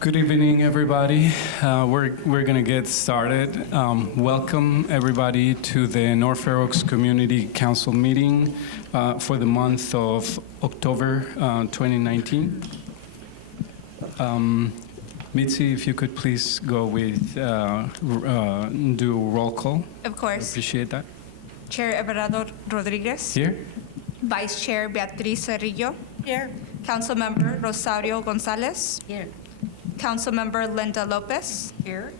Good evening, everybody. We're going to get started. Welcome, everybody, to the North Fair Oaks Community Council meeting for the month of October 2019. Mitzi, if you could please go with, do roll call. Of course. I appreciate that. Chair Everardo Rodriguez. Here. Vice Chair Beatriz Cerrillo. Here. Councilmember Rosario Gonzalez. Here. Councilmember Linda Lopez. Here.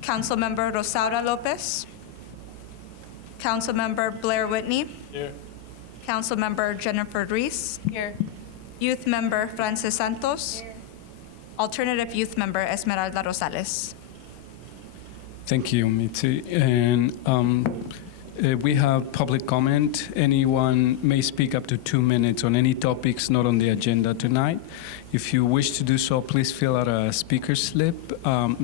Councilmember Rosaura Lopez. Councilmember Blair Whitney. Here. Councilmember Jennifer Reese. Here. Youth Member Francis Santos. Here. Alternative Youth Member Esmeralda Rosales. Thank you, Mitzi. And we have public comment. Anyone may speak up to 2 minutes on any topics not on the agenda tonight. If you wish to do so, please fill out a speaker slip.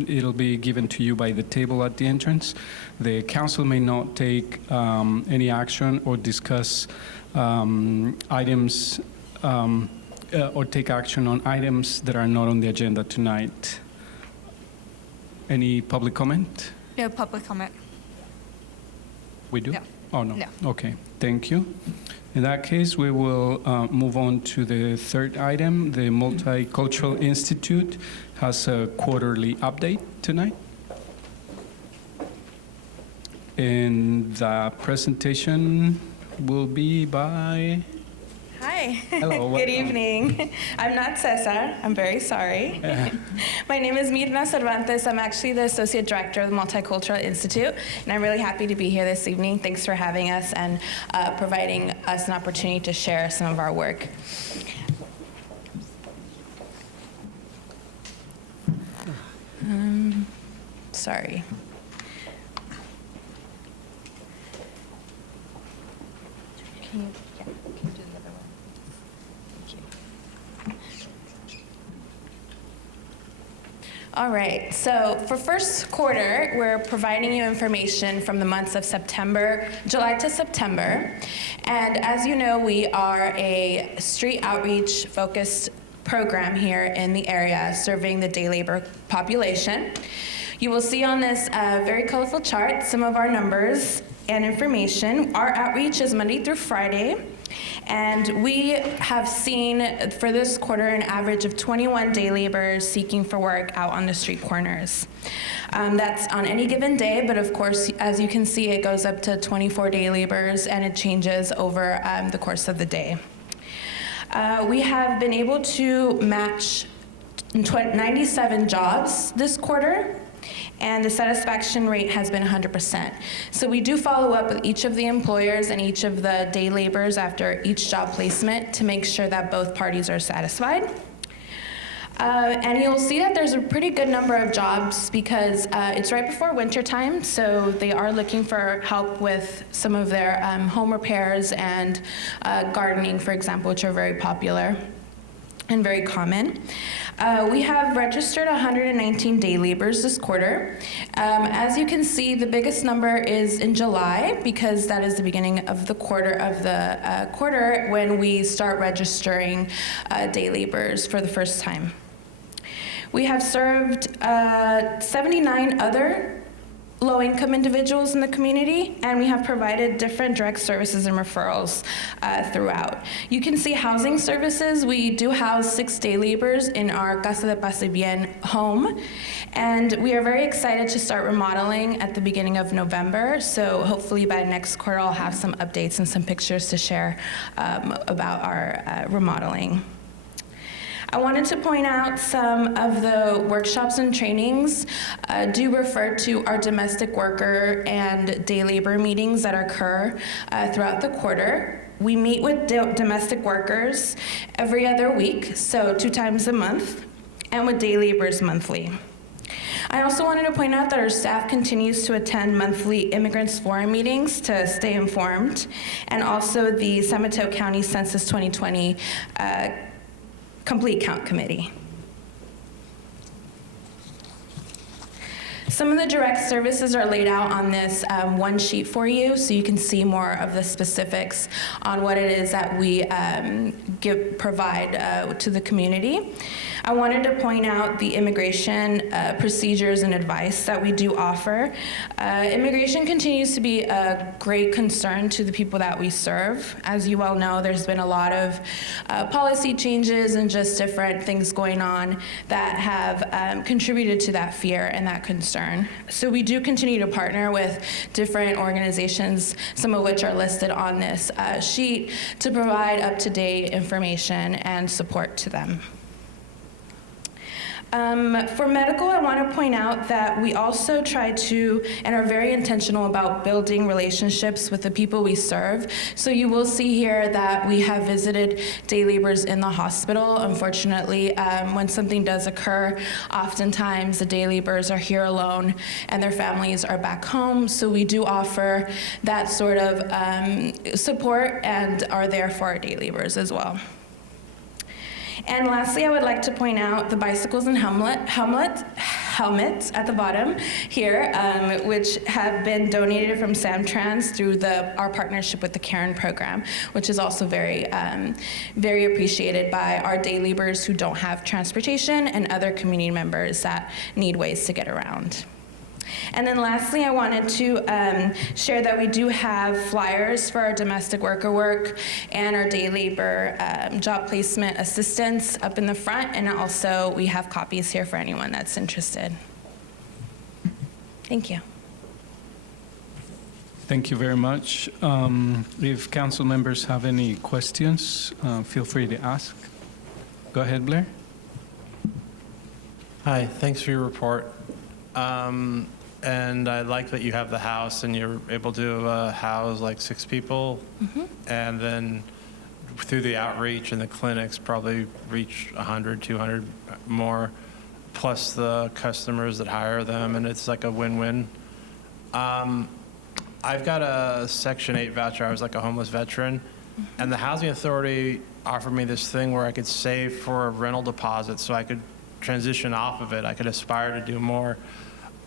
It'll be given to you by the table at the entrance. The council may not take any action or discuss items or take action on items that are not on the agenda tonight. Any public comment? No public comment. We do? No. Oh, no. No. Okay, thank you. In that case, we will move on to the third item. The Multicultural Institute has a quarterly update tonight. And the presentation will be by... Hi. Hello, Good welcome. evening. I'm not Cesar. I'm very sorry. My name is Mirna Cervantes. I'm actually the Associate Director of the Multicultural Institute, and I'm really happy to be here this evening. Thanks for having us and providing us an opportunity to share some of our work. Sorry. Can you, yeah, can you do the other one? Thank you. All right, so for first quarter, we're providing you information from the months of July to September. And as you know, we are a street outreach focused program here in the area serving the day labor population. You will see on this very colorful chart some of our numbers and information. Our outreach is Monday through Friday, and we have seen for this quarter an average of 21 day laborers seeking for work out on the street corners. That's on any given day, but of course, as you can see, it goes up to 24 day laborers, and it changes over the course of the day. We have been able to match 97 jobs this quarter, and the satisfaction rate has been 100%. So we do follow up with each of the employers and each of the day laborers after each job placement to make sure that both parties are satisfied. And you'll see that there's a pretty good number of jobs because it's right before winter time, so they are looking for help with some of their home repairs and gardening, for example, which are very popular and very common. We have registered 119 day laborers this quarter. As you can see, the biggest number is in July because that is the beginning of the quarter when we start registering day laborers for the first time. We have served 79 other low-income individuals in the community, and we have provided different direct services and referrals throughout. You can see housing services. We do house 6 day laborers in our Casa de Paz y Bien home, and we are very excited to start remodeling at the beginning of November, so hopefully by next quarter I'll have some updates and some pictures to share about our remodeling. I wanted to point out some of the workshops and trainings do refer to our domestic worker and day labor meetings that occur throughout the quarter. We meet with domestic workers every other week, so 2 times a month, and with day laborers monthly. I also wanted to point out that our staff continues to attend monthly Immigrants Forum meetings to stay informed, and also the San Mateo County Census 2020 Complete Count Committee. Some of the direct services are laid out on this one sheet for you, so you can see more of the specifics on what it is that we provide to the community. I wanted to point out the immigration procedures and advice that we do offer. Immigration continues to be a great concern to the people that we serve. As you well know, there's been a lot of policy changes and just different things going on that have contributed to that fear and that concern. So we do continue to partner with different organizations, some of which are listed on this sheet, to provide up-to-date information and support to them. For medical, I want to point out that we also try to and are very intentional about building relationships with the people we serve. So you will see here that we have visited day laborers in the hospital. Unfortunately, when something does occur, oftentimes the day laborers are here alone and their families are back home. So we do offer that sort of support and are there for our day laborers as well. And lastly, I would like to point out the bicycles and helmets at the bottom here, which have been donated from Samtrans through our partnership with the Karen program, which is also very, very appreciated by our day laborers who don't have transportation and other community members that need ways to get around. And then lastly, I wanted to share that we do have flyers for our domestic worker work and our day labor job placement assistance up in the front, and also we have copies here for anyone that's interested. Thank you. Thank you very much. If council members have any questions, feel free to ask. Go ahead, Blair. Hi, thanks for your report. And I like that you have the house and you're able to house like 6 people. Mm-hmm. And then through the outreach and the clinics, probably reach 100, 200 more, plus the customers that hire them, and it's like a win-win. I've got a Section 8 voucher. I was like a homeless veteran, mm-hmm. and the Housing Authority offered me this thing where I could save for a rental deposit so I could transition off of it. I could aspire to do more.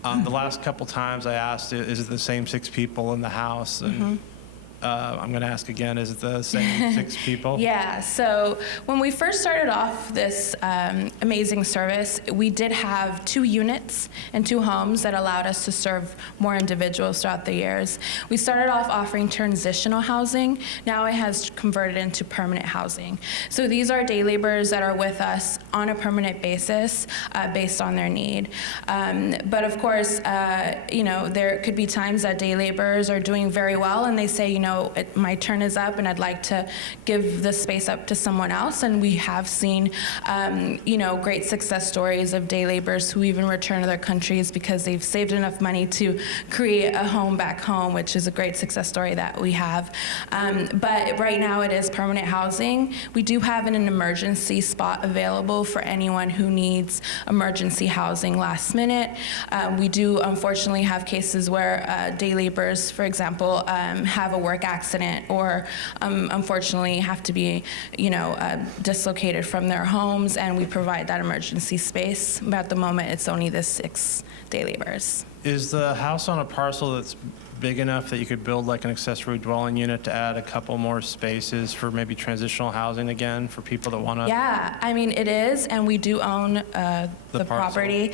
The last couple times I asked, is it the same 6 people in the house? And mm-hmm. I'm going to ask again, is it the same 6 people? Yeah, so when we first started off this amazing service, we did have 2 units and 2 homes that allowed us to serve more individuals throughout the years. We started off offering transitional housing. Now it has converted into permanent housing. So these are day laborers that are with us on a permanent basis based on their need. But of course, you know, there could be times that day laborers are doing very well and they say, you know, my turn is up and I'd like to give the space up to someone else. And we have seen, you know, great success stories of day laborers who even return to their countries because they've saved enough money to create a home back home, which is a great success story that we have. But right now it is permanent housing. We do have an emergency spot available for anyone who needs emergency housing last minute. We do unfortunately have cases where day laborers, for example, have a work accident or unfortunately have to be, you know, dislocated from their homes, and we provide that emergency space. But at the moment, it's only the 6 day laborers. Is the house on a parcel that's big enough that you could build like an accessory dwelling unit to add a couple more spaces for maybe transitional housing again for people that want to? Yeah, I mean, it is, and we do own the property.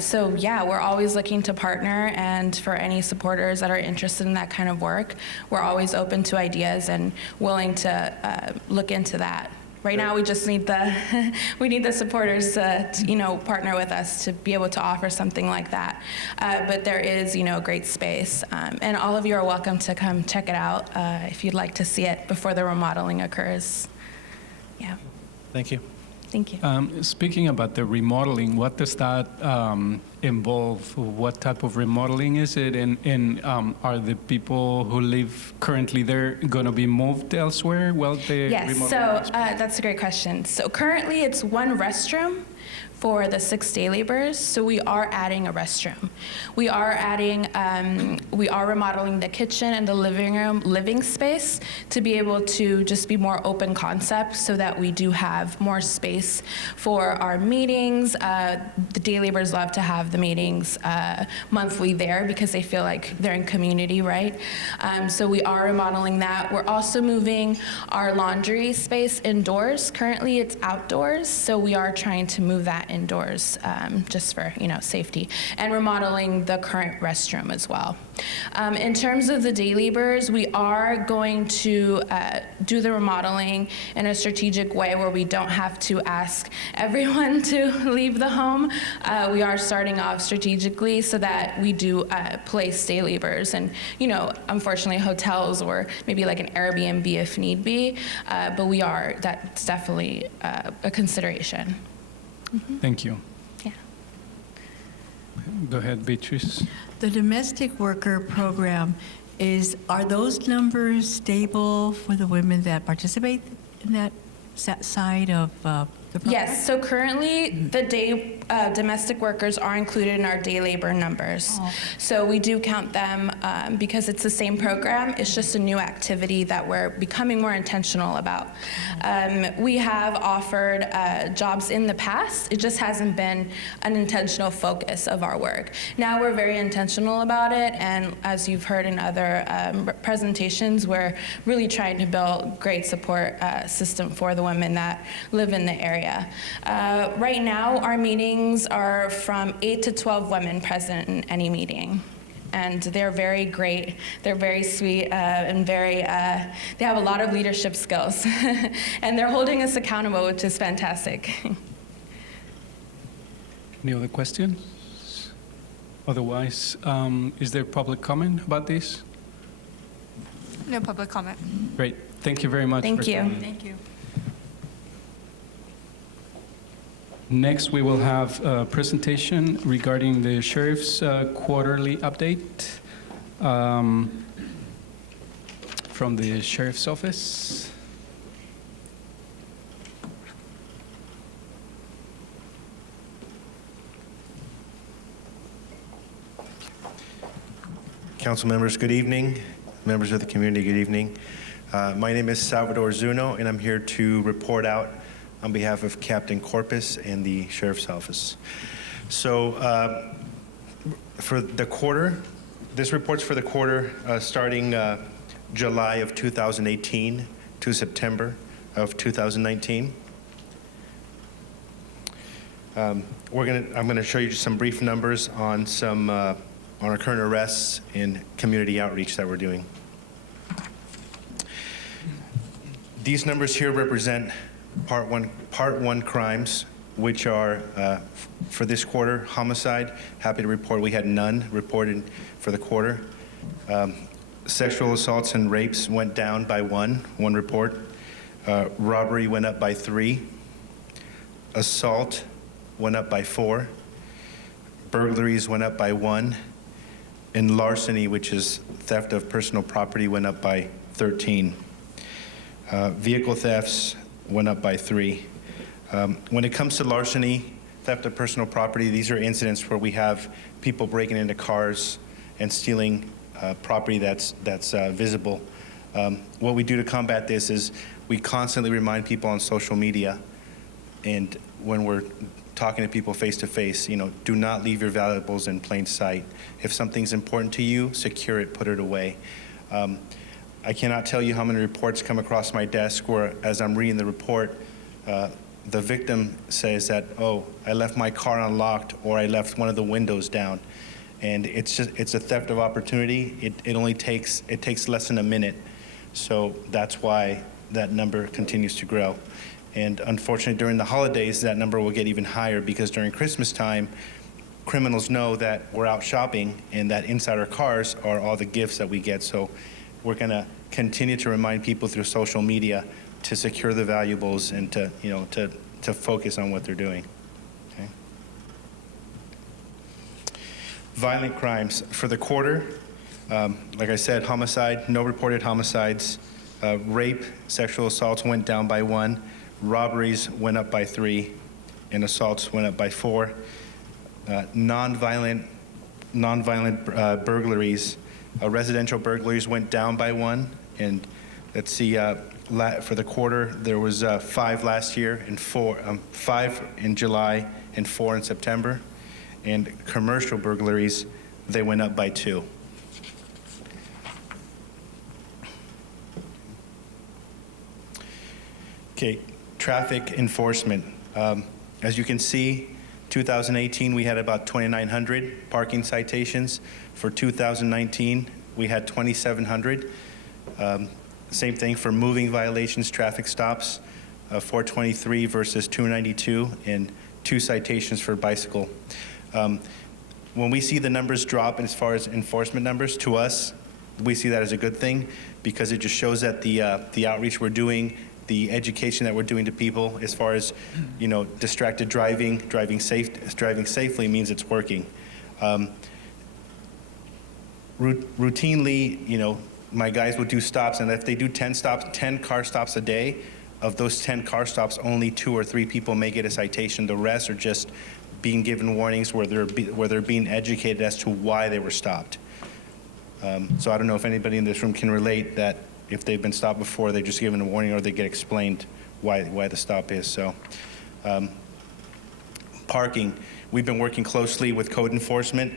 So yeah, we're always looking to partner, and for any supporters that are interested in that kind of work, we're always open to ideas and willing to look into that. Right now, we just need the supporters to, you know, partner with us to be able to offer something like that. But there is, you know, great space, and all of you are welcome to come check it out if you'd like to see it before the remodeling occurs. Yeah. Thank you. Thank you. Speaking about the remodeling, what does that involve? What type of remodeling is it? And are the people who live currently there going to be moved elsewhere while the Yes, so that's a great question. So currently it's 1 restroom for the 6 day laborers, so we are adding a restroom. We are remodeling the kitchen and the living room, living space to be able to just be more open concept so that we do have more space for our meetings. The day laborers love to have the meetings monthly there because they feel like they're in community, right? So we are remodeling that. We're also moving our laundry space indoors. Currently it's outdoors, so we are trying to move that indoors just for safety, and remodeling the current restroom as well. In terms of the day laborers, we are going to do the remodeling in a strategic way where we don't have to ask everyone to leave the home. We are starting off strategically so that we do place day laborers and, unfortunately hotels or maybe like an Airbnb if need be, but that's definitely a consideration. Thank you. Yeah. Go ahead, Beatrice. The domestic worker program are those numbers stable for the women that participate in that side of the program? Yes, so currently the day domestic workers are included in our day labor numbers. Oh. So we do count them because it's the same program. It's just a new activity that we're becoming more intentional about. We have offered jobs in the past. It just hasn't been an intentional focus of our work. Now we're very intentional about it, and as you've heard in other presentations, we're really trying to build great support system for the women that live in the area. Right now, our meetings are from 8 to 12 women present in any meeting. And they're very great, they're very sweet, and they have a lot of leadership skills. And they're holding us accountable, which is fantastic. Any other questions? Otherwise, is there public comment about this? No public comment. Great. Thank you very much. Thank for you. coming. Thank you. Next, we will have a presentation regarding the sheriff's quarterly update from the sheriff's office. Council members, good evening. Members of the community, good evening. My name is Salvador Zuno, and I'm here to report out on behalf of Captain Corpus and the Sheriff's Office. So for the quarter, this report's for the quarter starting July of 2018 to September of 2019. I'm going to show you just some brief numbers on on our current arrests and community outreach that we're doing. These numbers here represent Part one crimes, which are, for this quarter, homicide. Happy to report we had none reported for the quarter. Sexual assaults and rapes went down by one report. Robbery went up by 3. Assault went up by 4. Burglaries went up by 1. And larceny, which is theft of personal property, went up by 13. Vehicle thefts went up by 3. When it comes to larceny, theft of personal property, these are incidents where we have people breaking into cars and stealing property that's visible. What we do to combat this is we constantly remind people on social media, and when we're talking to people face to face, do not leave your valuables in plain sight. If something's important to you, secure it, put it away. I cannot tell you how many reports come across my desk where, as I'm reading the report, the victim says that, oh, I left my car unlocked, or I left one of the windows down. And it's a theft of opportunity. It takes less than a minute. So that's why that number continues to grow. And unfortunately, during the holidays, that number will get even higher, because during Christmas time, criminals know that we're out shopping and that inside our cars are all the gifts that we get. So we're going to continue to remind people through social media to secure the valuables and to focus on what they're doing. Okay. Violent crimes for the quarter, like I said, homicide, no reported homicides. Rape, sexual assaults went down by 1. Robberies went up by 3. and assaults went up by 4. Nonviolent burglaries, residential burglaries went down by 1. And let's see, for the quarter, there was 5 last year, and 5 in July, and 4 in September. And commercial burglaries, they went up by 2. Okay, traffic enforcement. As you can see, 2018, we had about 2,900 parking citations. For 2019, we had 2,700. Same thing for moving violations, traffic stops, 423 versus 292, and 2 citations for bicycle. When we see the numbers drop as far as enforcement numbers, to us, we see that as a good thing, because it just shows that the outreach we're doing, the education that we're doing to people as far as, distracted driving safely means it's working. Routinely, my guys will do stops, and if they do 10 car stops a day, of those 10 car stops, only 2 or 3 people may get a citation. The rest are just being given warnings where they're being educated as to why they were stopped. So I don't know if anybody in this room can relate that if they've been stopped before, they're just given a warning or they get explained why the stop is. So parking, we've been working closely with code enforcement,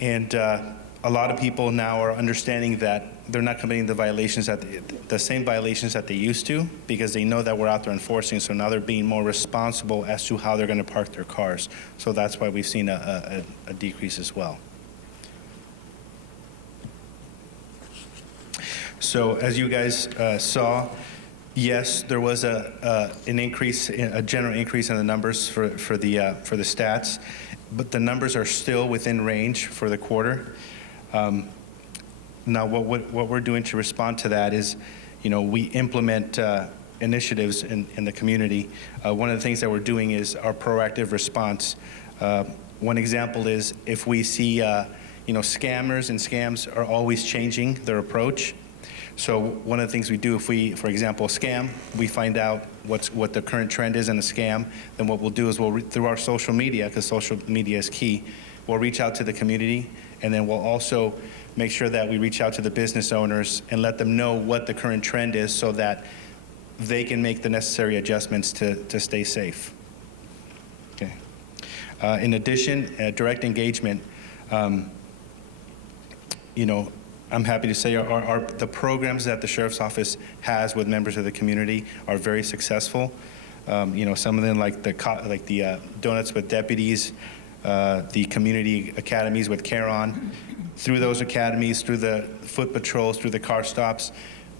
and a lot of people now are understanding that they're not committing the same violations that they used to, because they know that we're out there enforcing. So now they're being more responsible as to how they're going to park their cars. So that's why we've seen a decrease as well. So as you guys saw, yes, there was a general increase in the numbers for the stats, but the numbers are still within range for the quarter. Now, what we're doing to respond to that is, we implement initiatives in the community. One of the things that we're doing is our proactive response. One example is if we see, scammers and scams are always changing their approach. So one of the things we do, if we, for example, scam, we find out what the current trend is in a scam, then what we'll do is through our social media, because social media is key, we'll reach out to the community, and then we'll also make sure that we reach out to the business owners and let them know what the current trend is so that they can make the necessary adjustments to stay safe. Okay. In addition, direct engagement, I'm happy to say the programs that the Sheriff's Office has with members of the community are very successful. Some of them like the Donuts with Deputies, the community academies with Care On. Through those academies, through the foot patrols, through the car stops,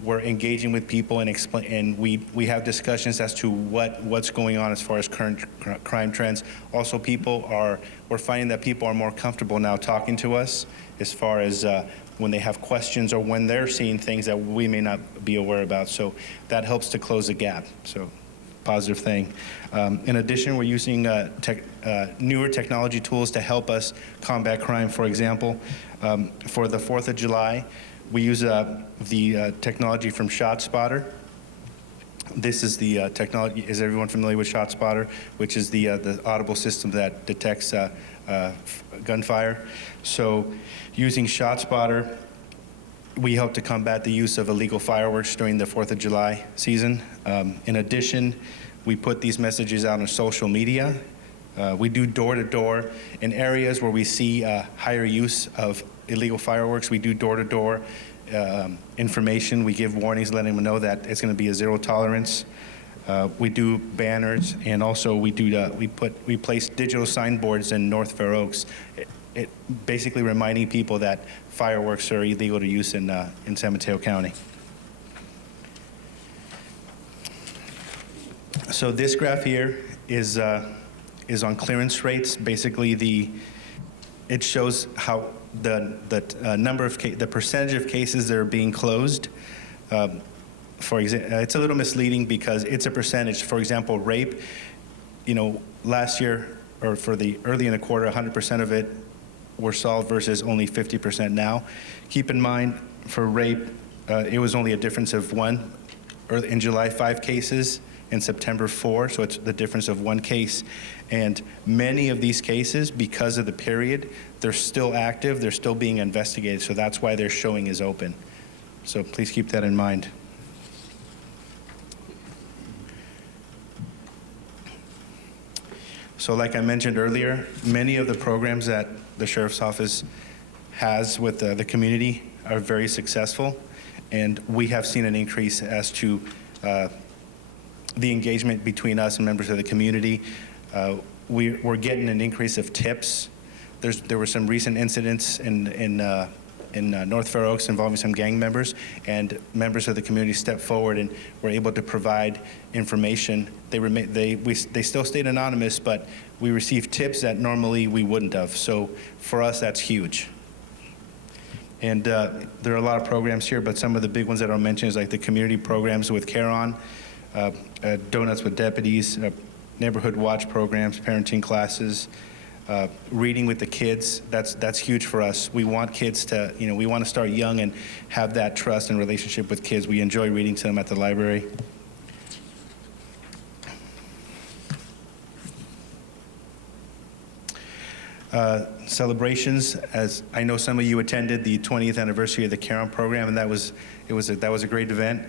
we're engaging with people and we have discussions as to what's going on as far as current crime trends. Also, we're finding that people are more comfortable now talking to us as far as when they have questions or when they're seeing things that we may not be aware about. So that helps to close the gap. So positive thing. In addition, we're using newer technology tools to help us combat crime. For example, for the 4th of July, we use the technology from ShotSpotter. This is the technology. Is everyone familiar with ShotSpotter, which is the audible system that detects gunfire? So using ShotSpotter, we help to combat the use of illegal fireworks during the 4th of July season. In addition, we put these messages out on social media. We do door-to-door in areas where we see higher use of illegal fireworks. We do door-to-door information. We give warnings letting them know that it's going to be a zero tolerance. We do banners, and also we place digital signboards in North Fair Oaks, it basically reminding people that fireworks are illegal to use in San Mateo County. So this graph here is on clearance rates. Basically, it shows how the percentage of cases that are being closed. For example, it's a little misleading because it's a percentage. For example, rape, last year or for the early in the quarter, 100% of it were solved versus only 50% now. Keep in mind, for rape, it was only a difference of 1. In July, 5 cases. in September 4, so it's the difference of one case. And many of these cases, because of the period, they're still active, they're still being investigated, so that's why they're showing as open. So please keep that in mind. So like I mentioned earlier, many of the programs that the Sheriff's Office has with the community are very successful, and we have seen an increase as to the engagement between us and members of the community. We're getting an increase of tips. There were some recent incidents in North Fair Oaks involving some gang members, and members of the community stepped forward and were able to provide information. They still stayed anonymous, but we received tips that normally we wouldn't have. So for us, that's huge. And there are a lot of programs here, but some of the big ones that I'll mention is like the community programs with CARE-On, Donuts with Deputies, neighborhood watch programs, parenting classes, reading with the kids. That's huge for us. We want kids to, we want to start young and have that trust and relationship with kids. We enjoy reading to them at the library. Celebrations, as I know some of you attended the 20th anniversary of the CARE-On program, and that was a great event.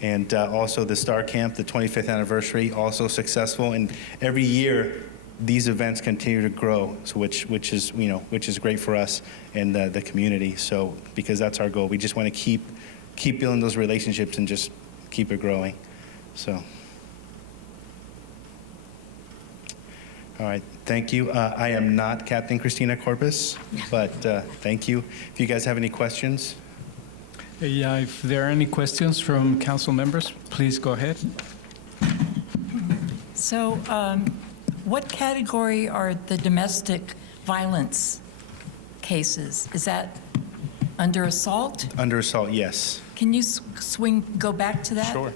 And also the Star Camp, the 25th anniversary, also successful. And every year, these events continue to grow, so which is great for us and the community. So because that's our goal, we just want to keep building those relationships and just keep it growing. So. All right, thank you. I am not Captain Christina Corpus, but thank you. If you guys have any questions. Yeah, if there are any questions from council members, please go ahead. So what category are the domestic violence cases? Is that under assault? Under assault, yes. Can you go back to that? Sure.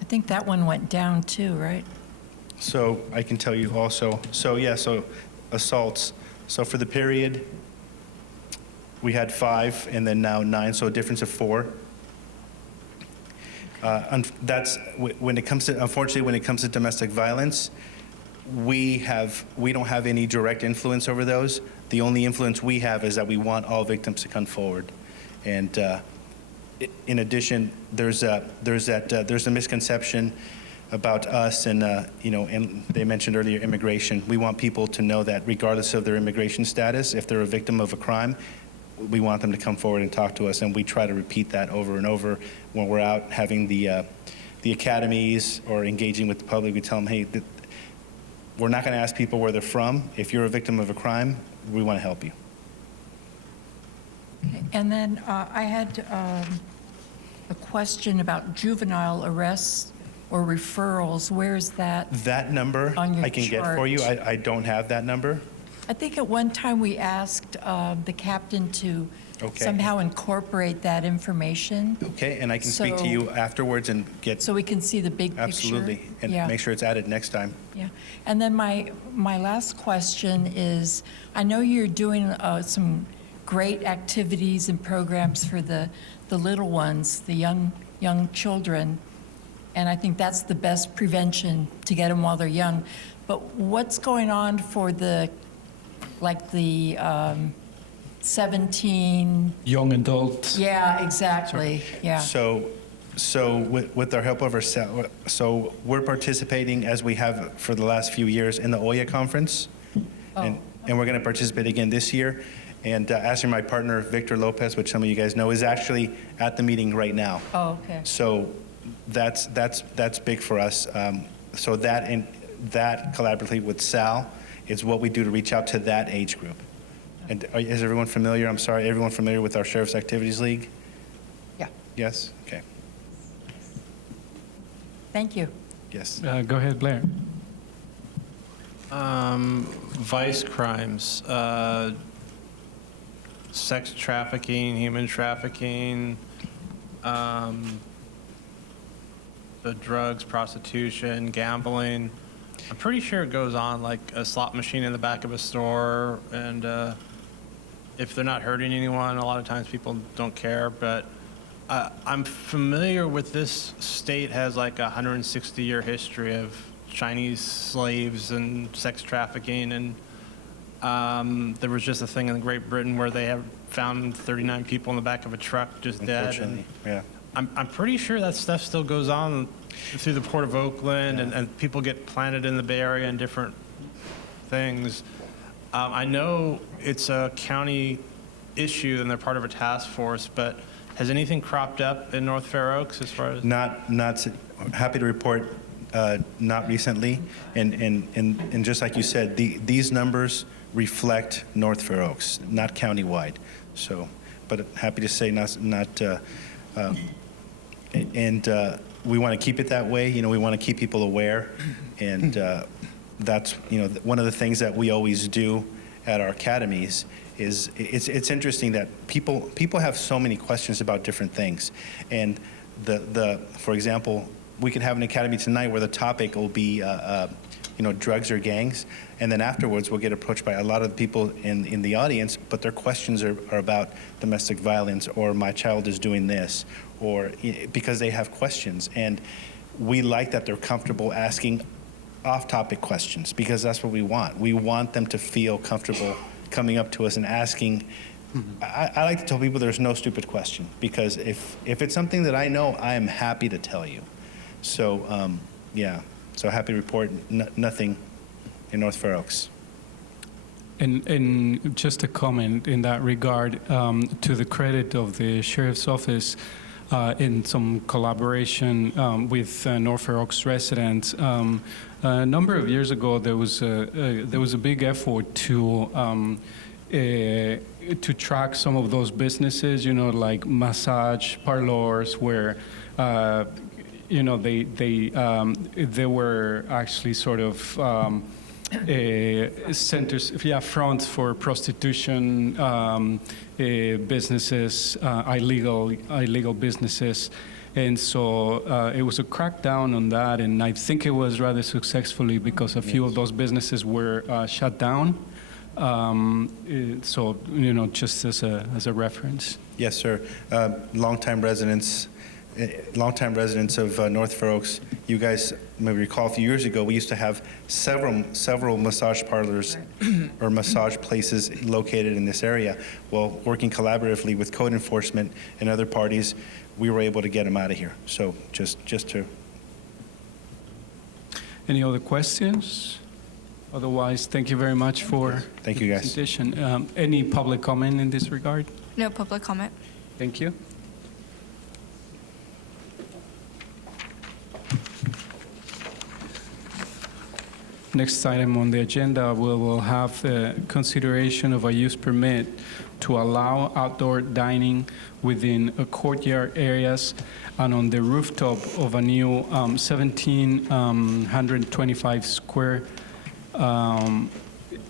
I think that one went down too, right? So I can tell you also. So yeah, so assaults. So for the period, we had 5 and then now 9, so a difference of 4. That's when it comes to, unfortunately, when it comes to domestic violence, we don't have any direct influence over those. The only influence we have is that we want all victims to come forward. And in addition, there's a misconception about us, and and they mentioned earlier immigration. We want people to know that regardless of their immigration status, if they're a victim of a crime, we want them to come forward and talk to us, and we try to repeat that over and over when we're out having the academies or engaging with the public. We tell them, hey, we're not going to ask people where they're from. If you're a victim of a crime, we want to help you. Okay. And then I had a question about juvenile arrests or referrals. Where's that? That number On your I can get for you. I don't have that number. I think at one time we asked the captain to somehow incorporate that information. Okay, and I can speak to you afterwards and get. So we can see the big picture. Absolutely, and make sure it's added next time. Yeah, and then my last question is, I know you're doing some great activities and programs for the little ones, the young children, and I think that's the best prevention, to get them while they're young. But what's going on for the 17 Young adults. Yeah, exactly. Yeah. So with our help of our so we're participating, as we have for the last few years, in the OYA conference, and we're going to participate again this year. And actually, my partner Victor Lopez, which some of you guys know, is actually at the meeting right now. Oh, okay. So that's big for us. So that collaboratively with Sal is what we do to reach out to that age group. And is everyone familiar? I'm sorry, everyone familiar with our Sheriff's Activities League? Yeah. Yes? Okay. Thank you. Yes. Go ahead, Blair. Vice crimes, sex trafficking, human trafficking, the drugs, prostitution, gambling. I'm pretty sure it goes on, like a slot machine in the back of a store, and if they're not hurting anyone, a lot of times people don't care, but I'm familiar with this state has like a 160-year history of Chinese slaves and sex trafficking, and there was just a thing in Great Britain where they have found 39 people in the back of a truck just dead. Unfortunately, yeah. I'm pretty sure that stuff still goes on through the Port of Oakland, and people get planted in the Bay Area and different things. I know it's a county issue and they're part of a task force, but has anything cropped up in North Fair Oaks as far as? Not happy to report, not recently. And just like you said, these numbers reflect North Fair Oaks, not countywide. So, but happy to say we want to keep it that way. You know, we want to keep people aware, and that's, you know, one of the things that we always do at our academies is it's interesting that people have so many questions about different things, and for example, we could have an academy tonight where the topic will be you know, drugs or gangs, and then afterwards we'll get approached by a lot of the people in the audience, but their questions are about domestic violence, or my child is doing this, or because they have questions, and we like that they're comfortable asking off-topic questions, because that's what we want. We want them to feel comfortable coming up to us and asking. I like to tell people there's no stupid question, because if it's something that I know, I am happy to tell you. So yeah, so happy to report nothing in North Fair Oaks. And just a comment in that regard, to the credit of the Sheriff's Office, in some collaboration with North Fair Oaks residents, a number of years ago there was a big effort to track some of those businesses, you know, like massage parlors, where you know, they were actually sort of centers, fronts for prostitution businesses, illegal businesses. And so it was a crackdown on that, and I think it was rather successfully, because a few of those businesses were shut down. So, you know, just as a reference. Yes, sir. Longtime residents of North Fair Oaks, you guys may recall a few years ago, we used to have several massage parlors or massage places located in this area. Well, working collaboratively with code enforcement and other parties, we were able to get them out of here. So just to. Any other questions? Otherwise, thank you very much for Thank the you, guys. presentation. Any public comment in this regard? No public comment. Thank you. Next item on the agenda, we will have consideration of a use permit to allow outdoor dining within courtyard areas and on the rooftop of a new 1,725 square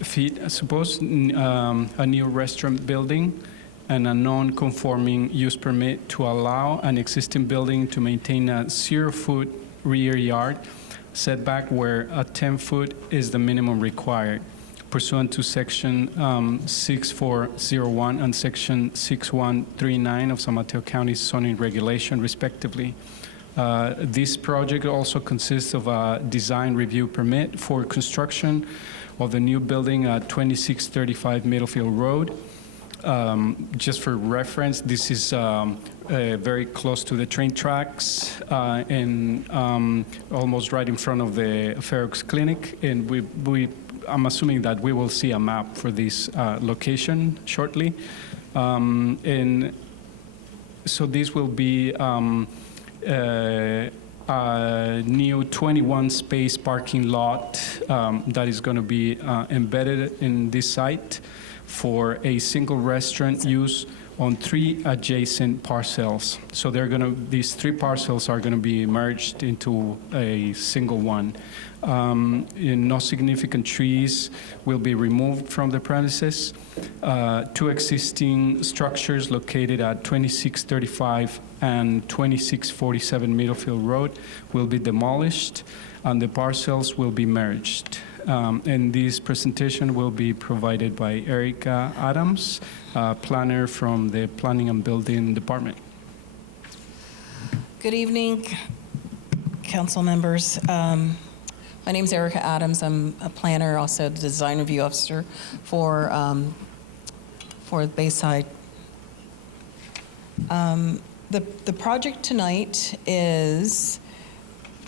feet, I suppose, a new restaurant building, and a non-conforming use permit to allow an existing building to maintain a 0-foot rear yard setback where a 10-foot is the minimum required, pursuant to Section 6401 and Section 6139 of San Mateo County's zoning regulation, respectively. This project also consists of a design review permit for construction of the new building at 2635 Middlefield Road. Just for reference, this is very close to the train tracks and almost right in front of the Fair Oaks Clinic. And I'm assuming that we will see a map for this location shortly. And so this will be a new 21-space parking lot that is going to be embedded in this site for a single restaurant use on 3 adjacent parcels. So these 3 parcels are going to be merged into a single one. No significant trees will be removed from the premises. 2 existing structures located at 2635 and 2647 Middlefield Road will be demolished, and the parcels will be merged. And this presentation will be provided by Erica Adams, planner from the Planning and Building Department. Good evening, council members. My name is Erica Adams. I'm a planner, also the design review officer for Bayside. The project tonight is,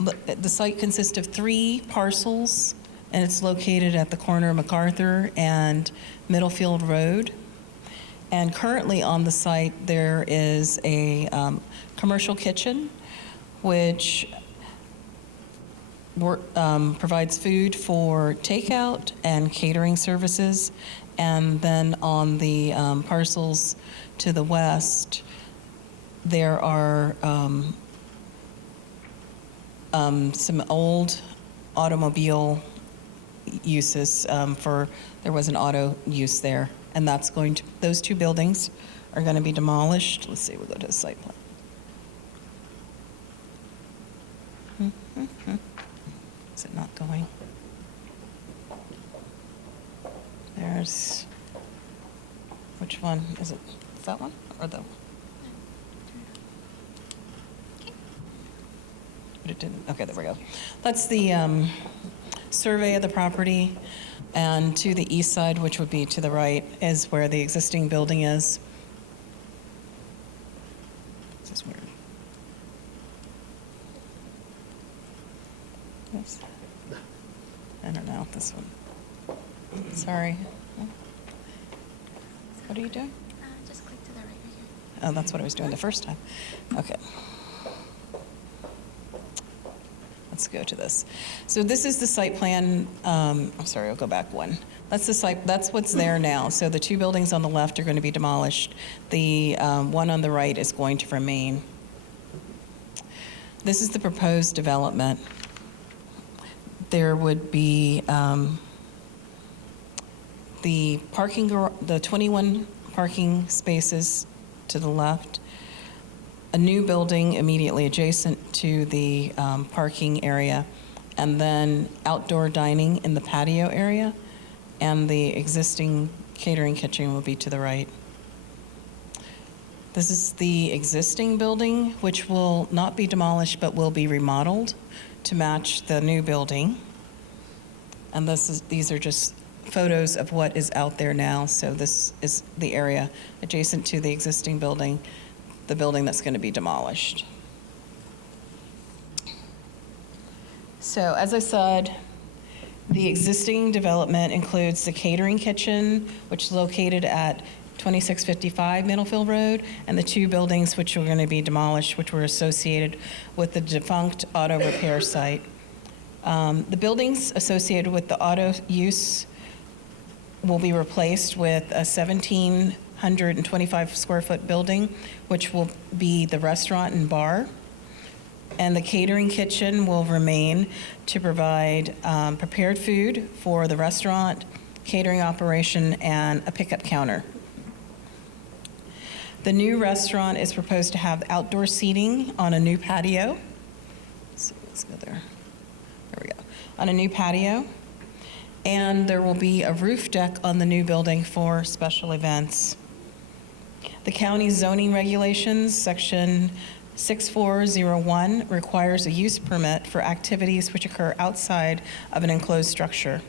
the site consists of 3 parcels, and it's located at the corner of MacArthur and Middlefield Road. And currently on the site, there is a commercial kitchen, which provides food for takeout and catering services. And then on the parcels to the west, there are some old automobile uses there was an auto use there. And that's those 2 buildings are going to be demolished. Let's see, we'll go to the site plan. Is it not going? There's, which one? Is that one or the? But it didn't, okay, there we go. That's the survey of the property. And to the east side, which would be to the right, is where the existing building is. This is weird. Oops. I don't know, this one. Sorry. What are you doing? Just click to the right here. Oh, that's what I was doing the first time. Okay. Let's go to this. So this is the site plan. I'm sorry, I'll go back one. That's the site. That's what's there now. So the 2 buildings on the left are going to be demolished. The one on the right is going to remain. This is the proposed development. There would be the 21 parking spaces to the left, a new building immediately adjacent to the parking area, and then outdoor dining in the patio area, and the existing catering kitchen will be to the right. This is the existing building, which will not be demolished but will be remodeled to match the new building. And these are just photos of what is out there now. So this is the area adjacent to the existing building, the building that's going to be demolished. So as I said, the existing development includes the catering kitchen, which is located at 2655 Middlefield Road, and the 2 buildings which are going to be demolished, which were associated with the defunct auto repair site. The buildings associated with the auto use will be replaced with a 1,725 square foot building, which will be the restaurant and bar. And the catering kitchen will remain to provide prepared food for the restaurant, catering operation, and a pickup counter. The new restaurant is proposed to have outdoor seating on a new patio. Let's go there. There we go. On a new patio. And there will be a roof deck on the new building for special events. The county zoning regulations, section 6401, requires a use permit for activities which occur outside of an enclosed structure.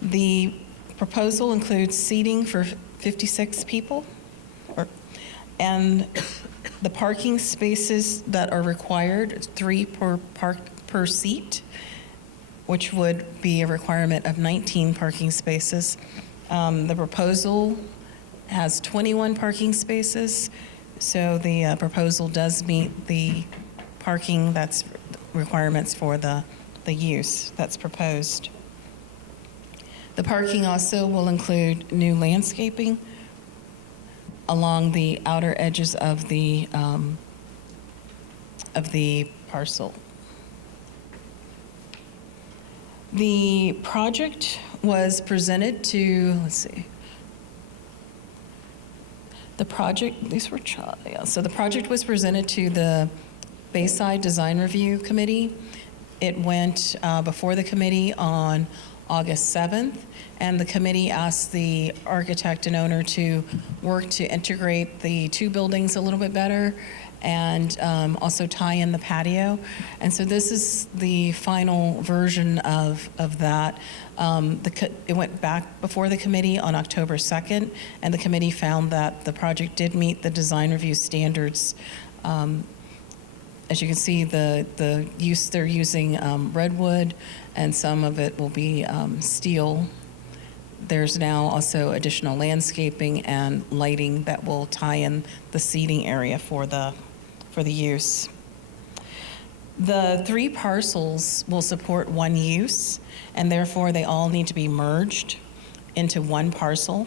The proposal includes seating for 56 people, and the parking spaces that are required, 3 per seat, which would be a requirement of 19 parking spaces. The proposal has 21 parking spaces, so the proposal does meet the parking that's requirements for the use that's proposed. The parking also will include new landscaping along the outer edges of the parcel. The project was presented to, let's see. The project, so the project was presented to the Bayside Design Review Committee It went before the committee on August 7th, and the committee asked the architect and owner to work to integrate the two buildings a little bit better and also tie in the patio. And so this is the final version of that. It went back before the committee on October 2nd, and the committee found that the project did meet the design review standards. As you can see, they're using redwood, and some of it will be steel. There's now also additional landscaping and lighting that will tie in the seating area for the use. The 3 parcels will support one use, and therefore they all need to be merged into one parcel.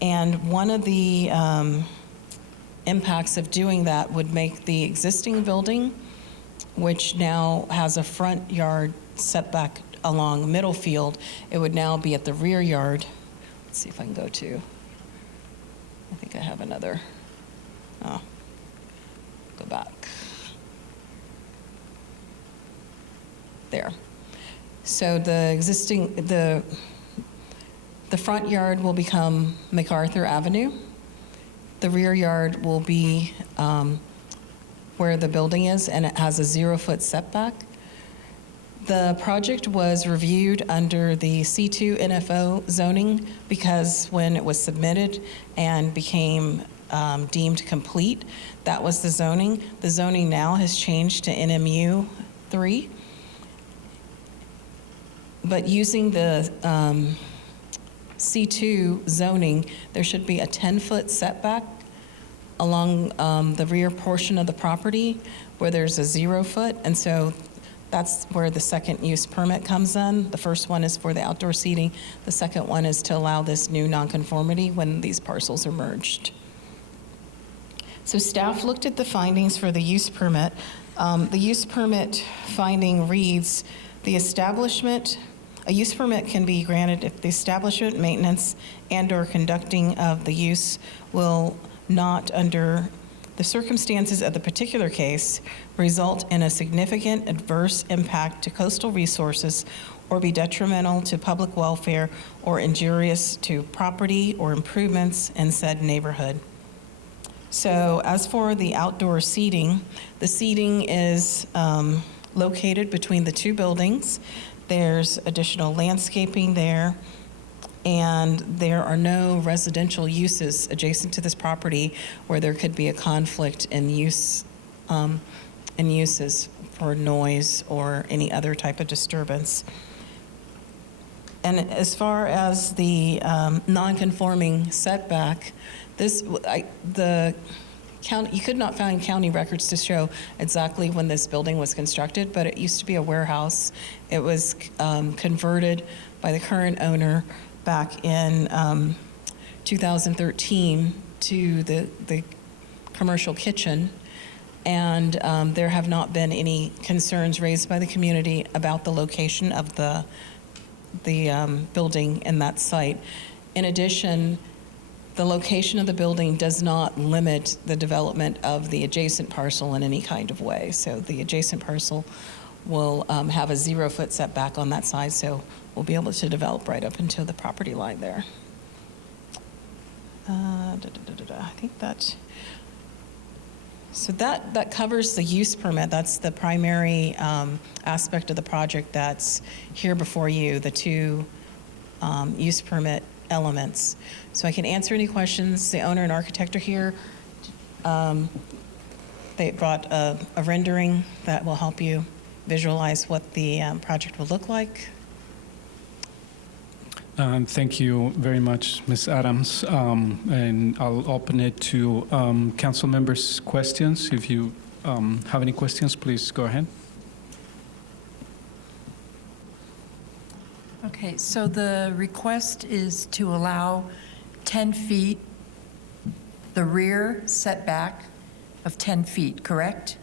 And one of the impacts of doing that would make the existing building, which now has a front yard setback along Middlefield, it would now be at the rear yard. Let's see if I can go to, I think I have another, oh, go back. There. So the front yard will become MacArthur Avenue. The rear yard will be where the building is, and it has a 0-foot setback. The project was reviewed under the C2 NFO zoning because when it was submitted and became deemed complete, that was the zoning. The zoning now has changed to NMU 3. But using the C2 zoning, there should be a 10-foot setback along the rear portion of the property where there's a 0-foot, and so that's where the second use permit comes in. The first one is for the outdoor seating. The second one is to allow this new nonconformity when these parcels are merged. So staff looked at the findings for the use permit. The use permit finding reads, a use permit can be granted if the establishment, maintenance, and/or conducting of the use will not, under the circumstances of the particular case, result in a significant adverse impact to coastal resources or be detrimental to public welfare or injurious to property or improvements in said neighborhood. So as for the outdoor seating, the seating is located between the two buildings. There's additional landscaping there, and there are no residential uses adjacent to this property where there could be a conflict in uses for noise or any other type of disturbance. And as far as the non-conforming setback, you could not find county records to show exactly when this building was constructed, but it used to be a warehouse. It was converted by the current owner back in 2013 to the commercial kitchen, and there have not been any concerns raised by the community about the location of the building in that site. In addition, the location of the building does not limit the development of the adjacent parcel in any kind of way. So the adjacent parcel will have a 0-foot setback on that side, so we'll be able to develop right up until the property line there. I think that covers the use permit. That's the primary aspect of the project that's here before you, the two use permit elements. So I can answer any questions. The owner and architect are here. They brought a rendering that will help you visualize what the project will look like. Thank you very much, Ms. Adams. And I'll open it to council members' questions. If you have any questions, please go ahead. Okay, so the request is to allow 10 feet, the rear setback of 10 feet, correct?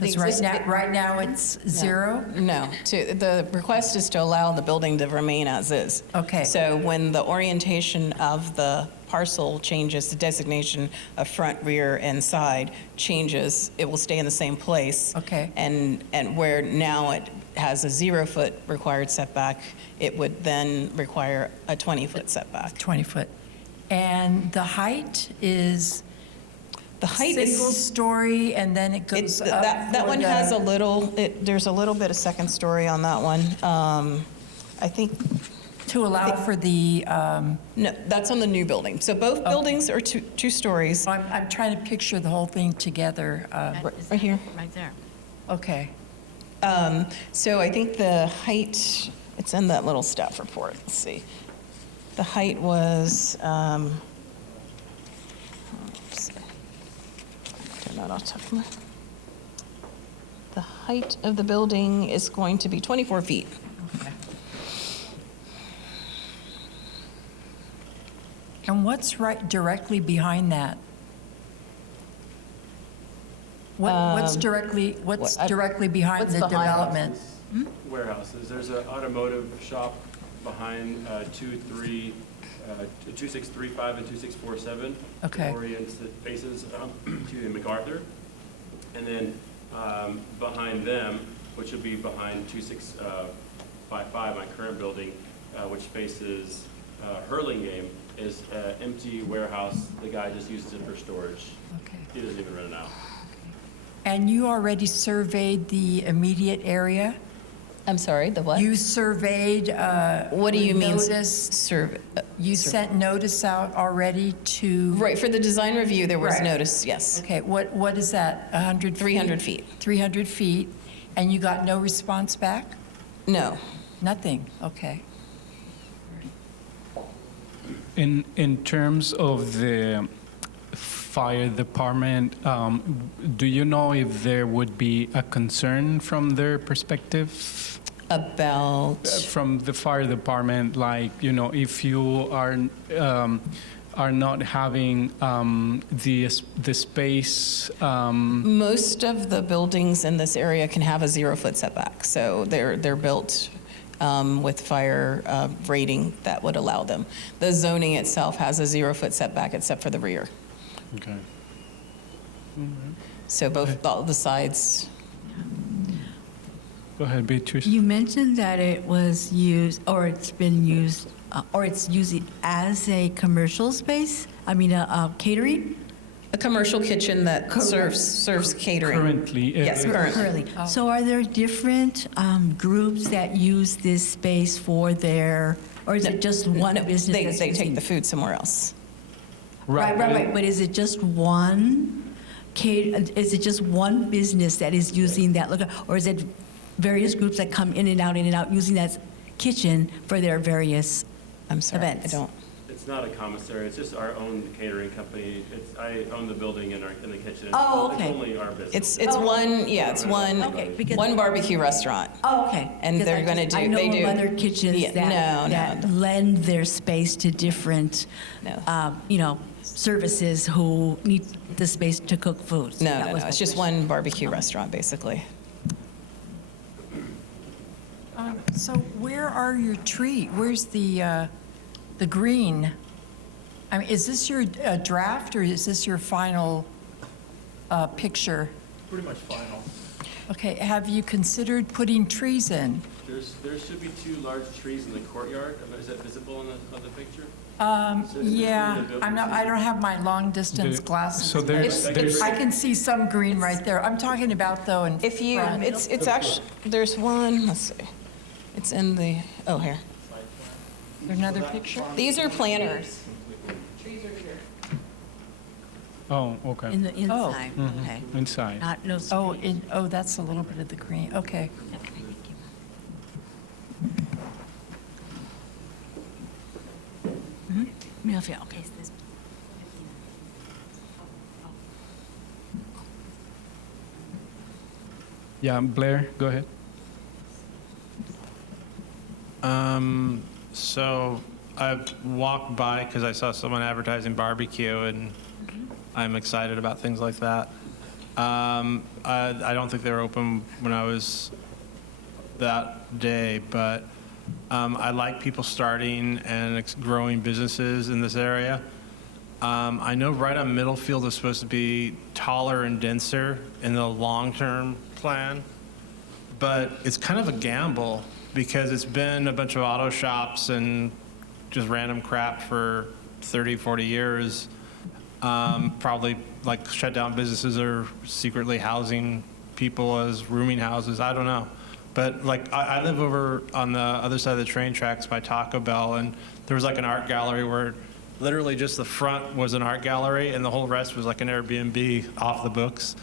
Because exist- right now it's zero? No, the request is to allow the building to remain as is. Okay. So when the orientation of the parcel changes, the designation of front, rear, and side changes, it will stay in the same place. Okay. And where now it has a 0-foot required setback, it would then require a 20-foot setback. 20 foot. And the height is The height single is, story, and then it goes up? that for one the- has a little, there's a little bit of second story on that one. I think, To allow for the, no, that's on the new building. So both buildings are two stories. I'm trying to picture the whole thing together. Right here. Right there. Okay. So I think the height, it's in that little staff report, let's see. The height was, oops, turn that off top of my, the height of the building is going to be 24 feet. Okay. And what's right directly behind that? What's directly behind what's the behind? development? Warehouses. There's an automotive shop behind 2635 and 2647. Okay. Orients that faces to MacArthur. And then behind them, which will be behind 2655, my current building, which faces Hurlingham, is an empty warehouse. The guy just uses it for storage. Okay. He doesn't even rent it out. And you already surveyed the immediate area? I'm sorry, the what? You surveyed, What do you mean? notice? You sent notice out already to? Right, for the design review, there was Right. notice, yes. Okay, what is that, 100 feet? 300 feet. 300 feet, and you got no response back? No. Nothing, okay. In terms of the fire department, do you know if there would be a concern from their perspective? About, From the fire department, like, you know, if you are not having the space. most of the buildings in this area can have a 0-foot setback. So they're built with fire rating that would allow them. The zoning itself has a 0-foot setback except for the rear. Okay. So both, all the sides. Go ahead, Beatrice. You mentioned that it was used, or it's been used, or it's used as a commercial space? I mean, a catering? A commercial kitchen that serves catering. Currently. Yes, currently. Currently. So are there different groups that use this space for their, or is it just one business that's They take using- the food somewhere else. Right. But is it just one, is it just one business that is using that, or is it various groups that come in and out, using that kitchen for their various I'm sorry, I events? don't. It's not a commissary, it's just our own catering company. I own the building and in the kitchen. Oh, okay. It's only our business. It's one, yeah, it's Okay, because- one barbecue restaurant. Oh, okay. And Because they're gonna I do- know they of do- other kitchens Yeah, that no. lend their space to different, No. services who need the space to cook food. So that No, was my it's just question. one barbecue restaurant, basically. So where are your where's the green? I mean, is this your draft, or is this your final picture? Pretty much final. Okay, have you considered putting trees in? There should be 2 large trees in the courtyard. Is that visible on the picture? So it's Yeah, between the I don't have my long-distance The- glasses. so there's- but there's- I can see some green right there. I'm talking about, though, in If you, front. it's actually, there's one, let's see. It's in the, oh, here. Is there another picture? These are planters. Oh, okay. In the inside, Mhm. okay. Inside. Not, no. That's a little bit of the green, okay. Yeah, okay. So this- Yeah, Blair, go ahead. So I walked by because I saw someone advertising barbecue, and I'm excited about things like that. I don't think they were open when I was that day, but I like people starting and growing businesses in this area. I know right on Middlefield is supposed to be taller and denser in the long-term plan, but it's kind of a gamble because it's been a bunch of auto shops and just random crap for 30, 40 years. Probably like shut down businesses or secretly housing people as rooming houses. I don't know. But like I live over on the other side of the train tracks by Taco Bell, and there was like an art gallery where literally just the front was an art gallery and the whole rest was like an Airbnb off the books.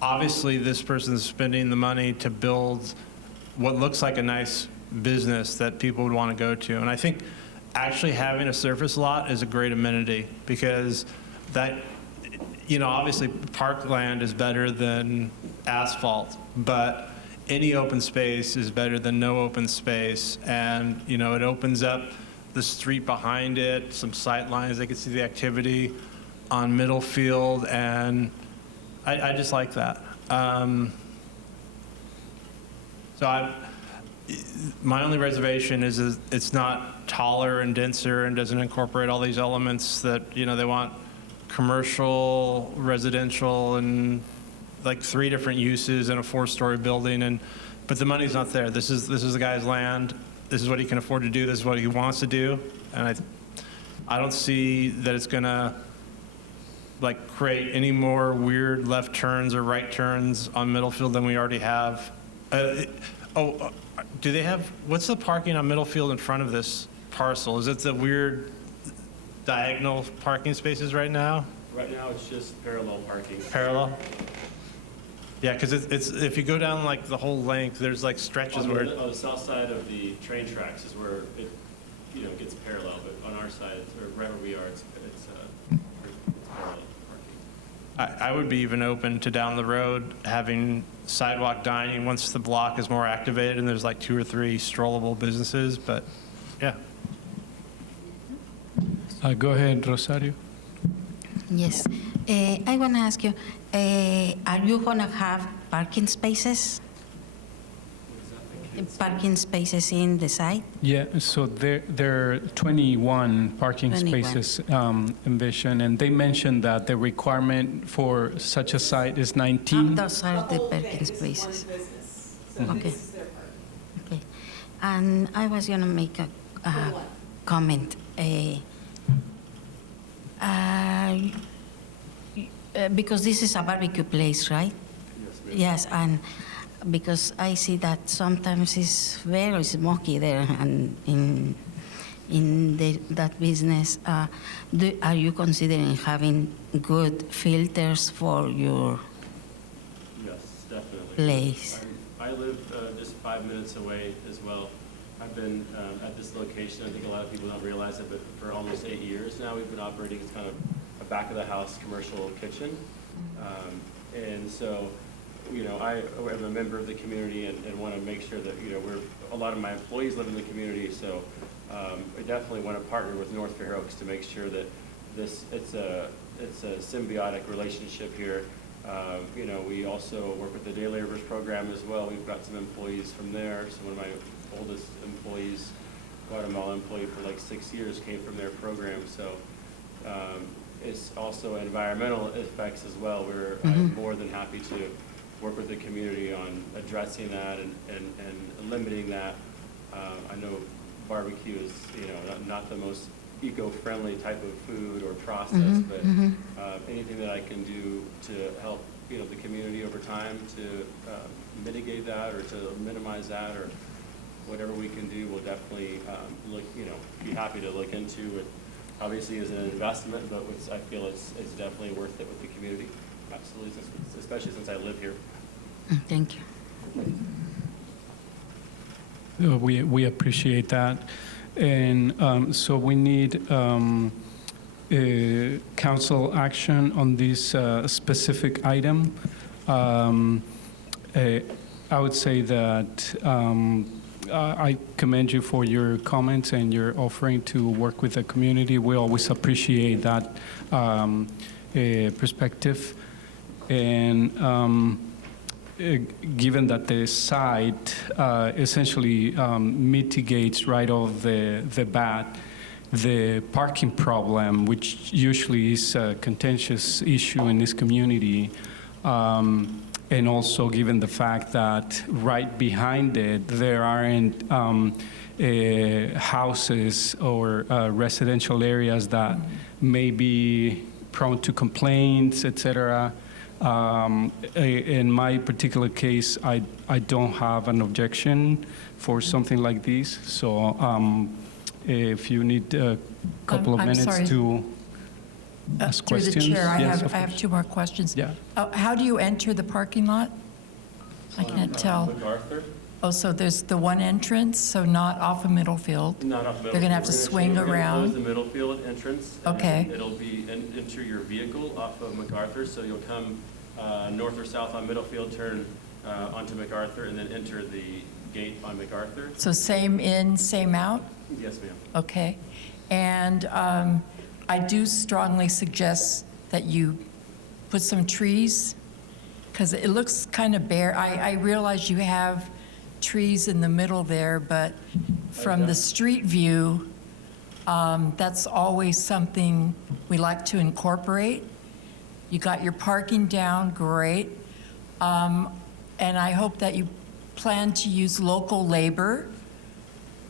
Obviously, this person's spending the money to build what looks like a nice business that people would want to go to. And I think actually having a surface lot is a great amenity because that, you know, obviously parkland is better than asphalt, but any open space is better than no open space. And, you know, it opens up the street behind it, some sight lines, they can see the activity on Middlefield, and I just like that. My only reservation is it's not taller and denser and doesn't incorporate all these elements that, you know, they want commercial, residential, and like 3 different uses in a 4-story building, but the money's not there. This is the guy's land. This is what he can afford to do. This is what he wants to do, and I don't see that it's gonna like create any more weird left turns or right turns on Middlefield than we already have. Do they have, what's the parking on Middlefield in front of this parcel? Is it the weird diagonal parking spaces right now? Right now, it's just parallel parking. Parallel? Yeah, because it's if you go down like the whole length, there's like stretches where. On the south side of the train tracks is where it, you know, gets parallel, but on our side, or right where we are, it's parallel parking. I would be even open to down the road having sidewalk dining once the block is more activated and there's like 2 or 3 strollable businesses, but yeah. Go ahead, Rosario. Yes. I want to ask you, are you going to have parking spaces? Parking spaces in the site? Yeah, so there are 21 parking 21. spaces envisioned, and they mentioned that the requirement for such a site is 19. Those are the parking spaces. Okay. Okay. And I was going to make a comment. Because this is a barbecue place, right? Yes, and because I see that sometimes it's very smoky there, and in that business, are you considering having good filters for your Yes, definitely. place? I live just 5 minutes away as well. I've been at this location, I think a lot of people don't realize it, but for almost 8 years now, we've been operating as kind of a back of the house commercial kitchen. And so, you know, I am a member of the community and want to make sure that, you know, a lot of my employees live in the community, so I definitely want to partner with North Fair Oaks to make sure that it's a symbiotic relationship here. You know, we also work with the Day Laborers program as well. We've got some employees from there. So one of my oldest employees, Guatemala employee for like 6 years, came from their program. So it's also environmental effects as well. I'm more than happy to work with the community on addressing that and limiting that. I know barbecue is, you know, not the most eco-friendly type of food or process, but anything that I can do to help, you know, the community over time to mitigate that or to minimize that or whatever we can do, we'll definitely be happy to look into it. Obviously, as an investment, but I feel it's definitely worth it with the community. Absolutely, especially since I live here. Thank you. We appreciate that. And so we need council action on this specific item. I would say that I commend you for your comments and your offering to work with the community. We always appreciate that perspective. And given that the site essentially mitigates right off the bat the parking problem, which usually is a contentious issue in this community, and also given the fact that right behind it there aren't houses or residential areas that may be prone to complaints, etc. In my particular case, I don't have an objection for something like this. So if you need a couple of I'm minutes sorry. to ask Through questions. the chair, I Yes, have of I have course. 2 more questions. Yeah. How do you enter the parking lot? I can't tell. MacArthur, Oh, so there's the one entrance, so not off of Middlefield? not off Middlefield. They're gonna have to We're swing we're gonna around? close the Middlefield entrance. Okay. And it'll be, enter your vehicle off of MacArthur, so you'll come north or south on Middlefield, turn onto MacArthur, and then enter the gate on MacArthur. So same in, same out? Yes, ma'am. Okay. And I do strongly suggest that you put some trees, because it looks kind of bare. I realize you have trees in the middle there, but from the street view, that's always something we like to incorporate. You got your parking down, great. And I hope that you plan to use local labor.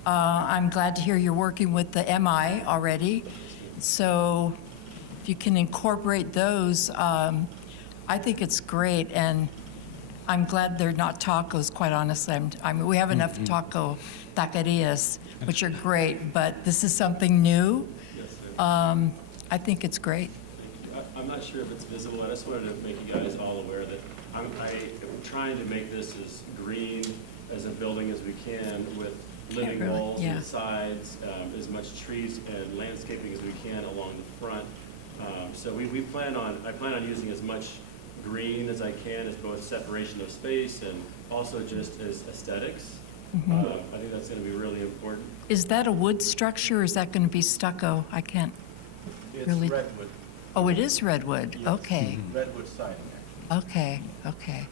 I'm glad to hear you're working with the MI already. So if you can incorporate those, I think it's great. And I'm glad they're not tacos, quite honestly. I mean, we have enough taquerias, which are great, but this is something new. I think it's great. I'm not sure if it's visible. I just wanted to make you guys all aware that I'm trying to make this as green as a building as we can with living really- walls yeah. on the sides, as much trees and landscaping as we can along the front. So I plan on using as much green as I can as both separation of space and also just as aesthetics. I think that's going to be really important. Is that a wood structure, or is that going to be stucco? I can't It's really. redwood, Oh, it is redwood? Okay, redwood siding. okay, okay.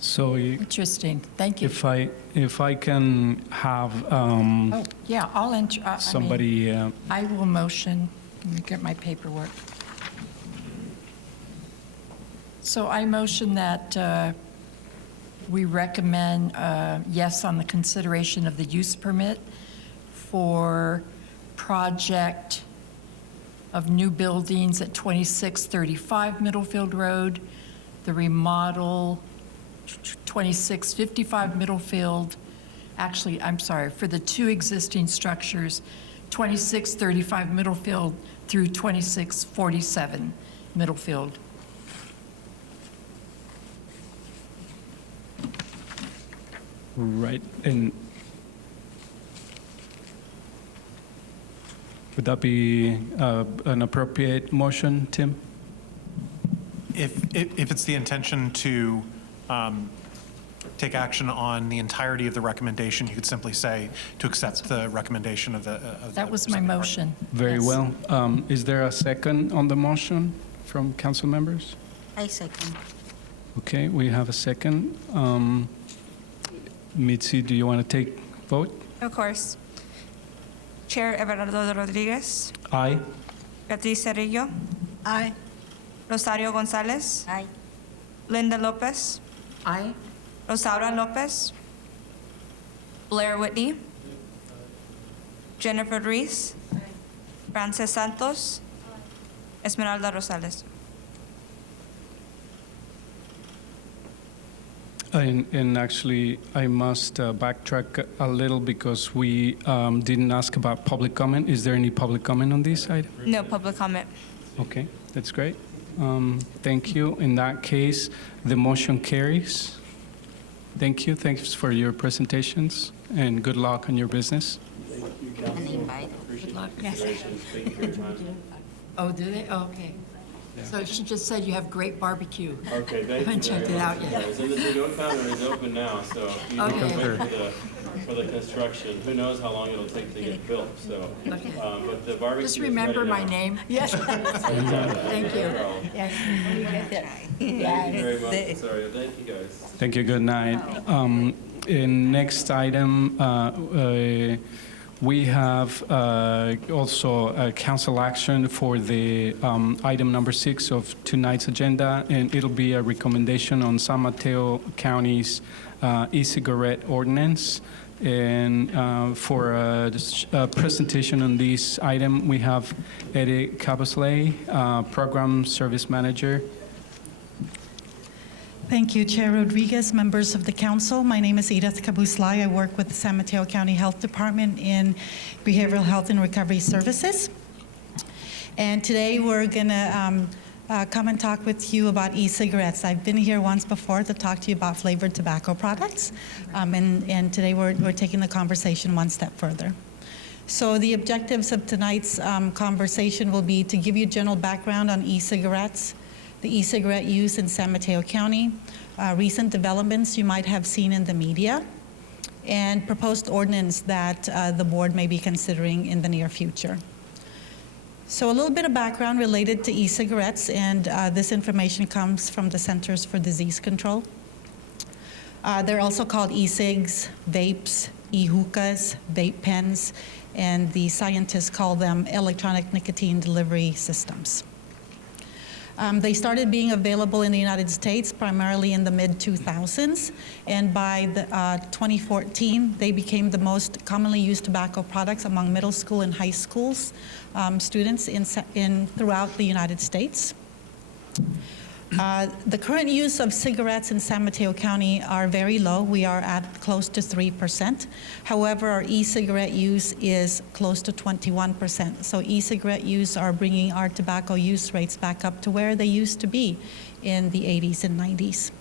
So Interesting, thank you. if I can have Oh, yeah, I'll enter, somebody, I will motion, let me get my paperwork. So I motion that we recommend yes on the consideration of the use permit for project of new buildings at 2635 Middlefield Road, the remodel 2655 Middlefield, actually, I'm sorry, for the 2 existing structures, 2635 Middlefield through 2647 Middlefield. right, and would that be an appropriate motion, Tim? If it's the intention to take action on the entirety of the recommendation, you could simply say to accept the recommendation of the. That was my motion. Very Yes. well. Is there a second on the motion from council members? I second. Okay, we have a second. Mitzi, do you want to take vote? Of course. Chair Everardo Rodriguez, Aye. Beatriz Cerrillo, Aye. Rosario Gonzalez, Aye. Linda Lopez, Aye. Rosaura Lopez, Blair Whitney, Jennifer Reese, Frances Santos, Esmeralda Rosales. And actually, I must backtrack a little because we didn't ask about public comment. Is there any public comment on this item? No public comment. Okay, that's great. Thank you. In that case, the motion carries. Thank you. Thanks for your presentations, and good luck on your business. And invite. Appreciate the consideration. Thank you for your time. Oh, do they? Oh, okay. So she just said you have great barbecue. Okay, thank you. Haven't checked it out yet. And the to-go counter is open now, so if you want to Okay. wait for the construction, who knows how long it'll take to get built, so. But the barbecue Just is remember ready my now. name. Yes. Thank you. Thank you very much. Sorry, thank you guys. Thank you. Good night. In next item, we have also a council action for the item number 6 of tonight's agenda, and it'll be a recommendation on San Mateo County's e-cigarette ordinance. And for a presentation on this item, we have Eric Cabosley, Program Service Manager. Thank you, Chair Rodriguez, members of the council. My name is Edith Cabuslay. I work with the San Mateo County Health Department in Behavioral Health and Recovery Services. And today we're going to come and talk with you about e-cigarettes. I've been here once before to talk to you about flavored tobacco products, and today we're taking the conversation one step further. So the objectives of tonight's conversation will be to give you general background on e-cigarettes, the e-cigarette use in San Mateo County, recent developments you might have seen in the media, and proposed ordinance that the board may be considering in the near future. So a little bit of background related to e-cigarettes, and this information comes from the Centers for Disease Control. They're also called e-cigs, vapes, e-hookahs, vape pens, and the scientists call them electronic nicotine delivery systems. They started being available in the United States primarily in the mid-2000s, and by 2014, they became the most commonly used tobacco products among middle school and high schools students throughout the United States. The current use of cigarettes in San Mateo County are very low. We are at close to 3%. However, our e-cigarette use is close to 21%. So e-cigarette use are bringing our tobacco use rates back up to where they used to be in the 80s and 90s.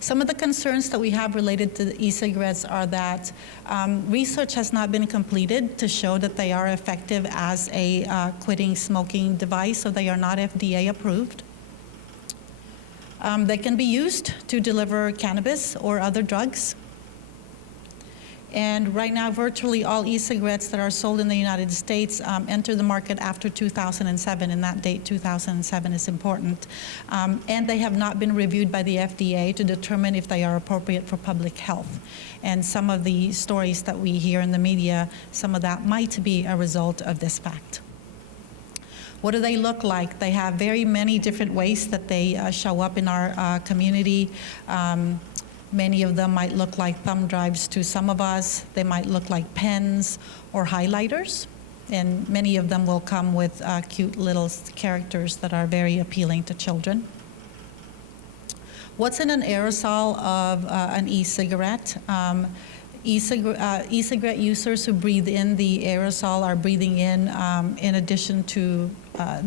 Some of the concerns that we have related to the e-cigarettes are that research has not been completed to show that they are effective as a quitting smoking device, so they are not FDA approved. They can be used to deliver cannabis or other drugs. And right now, virtually all e-cigarettes that are sold in the United States enter the market after 2007, and that date, 2007, is important. And they have not been reviewed by the FDA to determine if they are appropriate for public health. And some of the stories that we hear in the media, some of that might be a result of this fact. What do they look like? They have very many different ways that they show up in our community. Many of them might look like thumb drives to some of us. They might look like pens or highlighters. And many of them will come with cute little characters that are very appealing to children. What's in an aerosol of an e-cigarette? E-cigarette users who breathe in the aerosol are breathing in addition to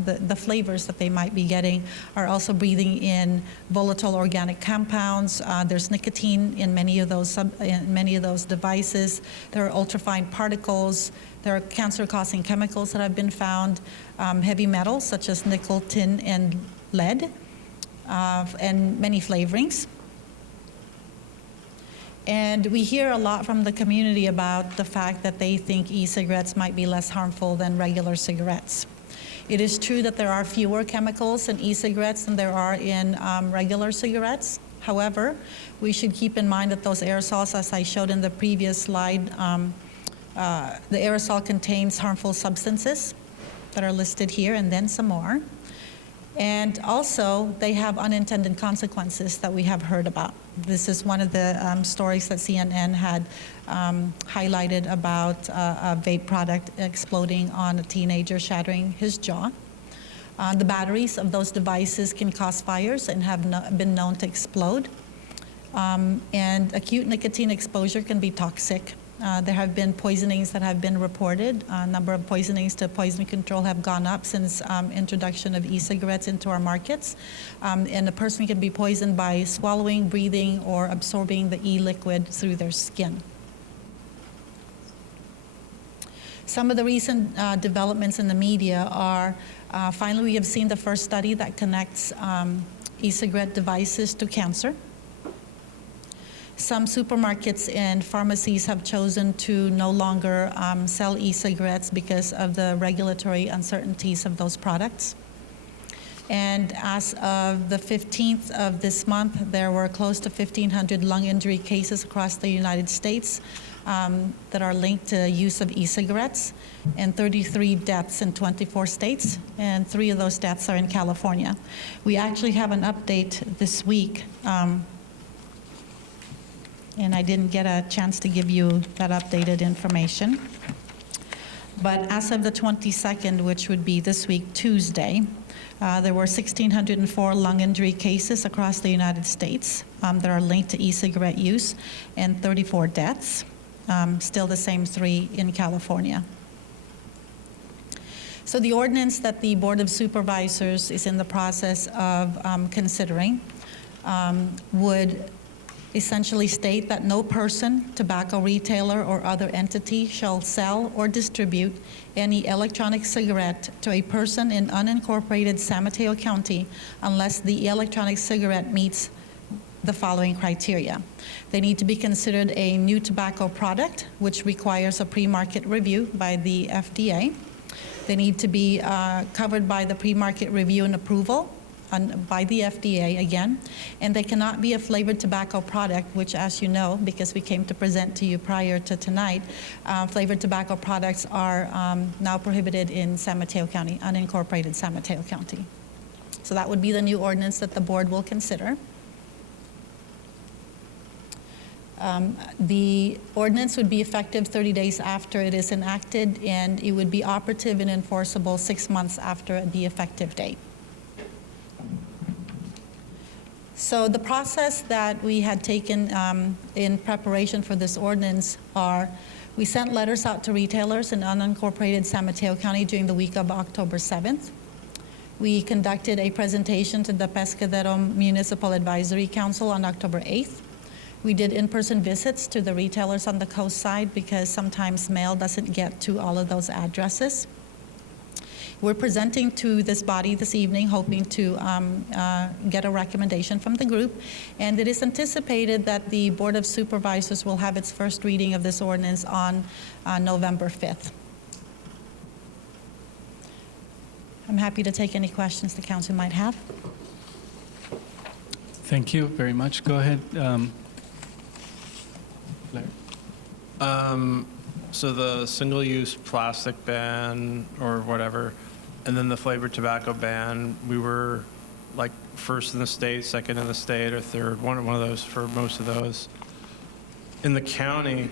the flavors that they might be getting, are also breathing in volatile organic compounds. There's nicotine in many of those devices. There are ultrafine particles. There are cancer-causing chemicals that have been found, heavy metals such as nickel, tin, and lead, and many flavorings. And we hear a lot from the community about the fact that they think e-cigarettes might be less harmful than regular cigarettes. It is true that there are fewer chemicals in e-cigarettes than there are in regular cigarettes. However, we should keep in mind that those aerosols, as I showed in the previous slide, the aerosol contains harmful substances that are listed here, and then some more. And also, they have unintended consequences that we have heard about. This is one of the stories that CNN had highlighted about a vape product exploding on a teenager, shattering his jaw. The batteries of those devices can cause fires and have been known to explode. And acute nicotine exposure can be toxic. There have been poisonings that have been reported. A number of poisonings to poison control have gone up since introduction of e-cigarettes into our markets. And a person can be poisoned by swallowing, breathing, or absorbing the e-liquid through their skin. Some of the recent developments in the media are Finally, we have seen the first study that connects e-cigarette devices to cancer. Some supermarkets and pharmacies have chosen to no longer sell e-cigarettes because of the regulatory uncertainties of those products. And as of the 15th of this month, there were close to 1,500 lung injury cases across the United States that are linked to use of e-cigarettes, and 33 deaths in 24 states, and 3 of those deaths are in California. We actually have an update this week, and I didn't get a chance to give you that updated information. But as of the 22nd, which would be this week, Tuesday, there were 1,604 lung injury cases across the United States that are linked to e-cigarette use, and 34 deaths, still the same 3 in California. So the ordinance that the Board of Supervisors is in the process of considering would essentially state that no person, tobacco retailer, or other entity shall sell or distribute any electronic cigarette to a person in unincorporated San Mateo County unless the electronic cigarette meets the following criteria. They need to be considered a new tobacco product, which requires a pre-market review by the FDA. They need to be covered by the pre-market review and approval by the FDA again, and they cannot be a flavored tobacco product, which, as you know, because we came to present to you prior to tonight, flavored tobacco products are now prohibited in San Mateo County, unincorporated San Mateo County. So that would be the new ordinance that the board will consider. The ordinance would be effective 30 days after it is enacted, and it would be operative and enforceable 6 months after the effective date. So the process that we had taken in preparation for this ordinance are, we sent letters out to retailers in unincorporated San Mateo County during the week of October 7th. We conducted a presentation to the Pescadero Municipal Advisory Council on October 8th. We did in-person visits to the retailers on the coast side because sometimes mail doesn't get to all of those addresses. We're presenting to this body this evening, hoping to get a recommendation from the group, and it is anticipated that the Board of Supervisors will have its first reading of this ordinance on November 5th. I'm happy to take any questions the council might have. Thank you very much. Go ahead. Blair. So the single-use plastic ban or whatever, and then the flavored tobacco ban, we were like first in the state, second in the state, or third, one of those for most of those. In the county,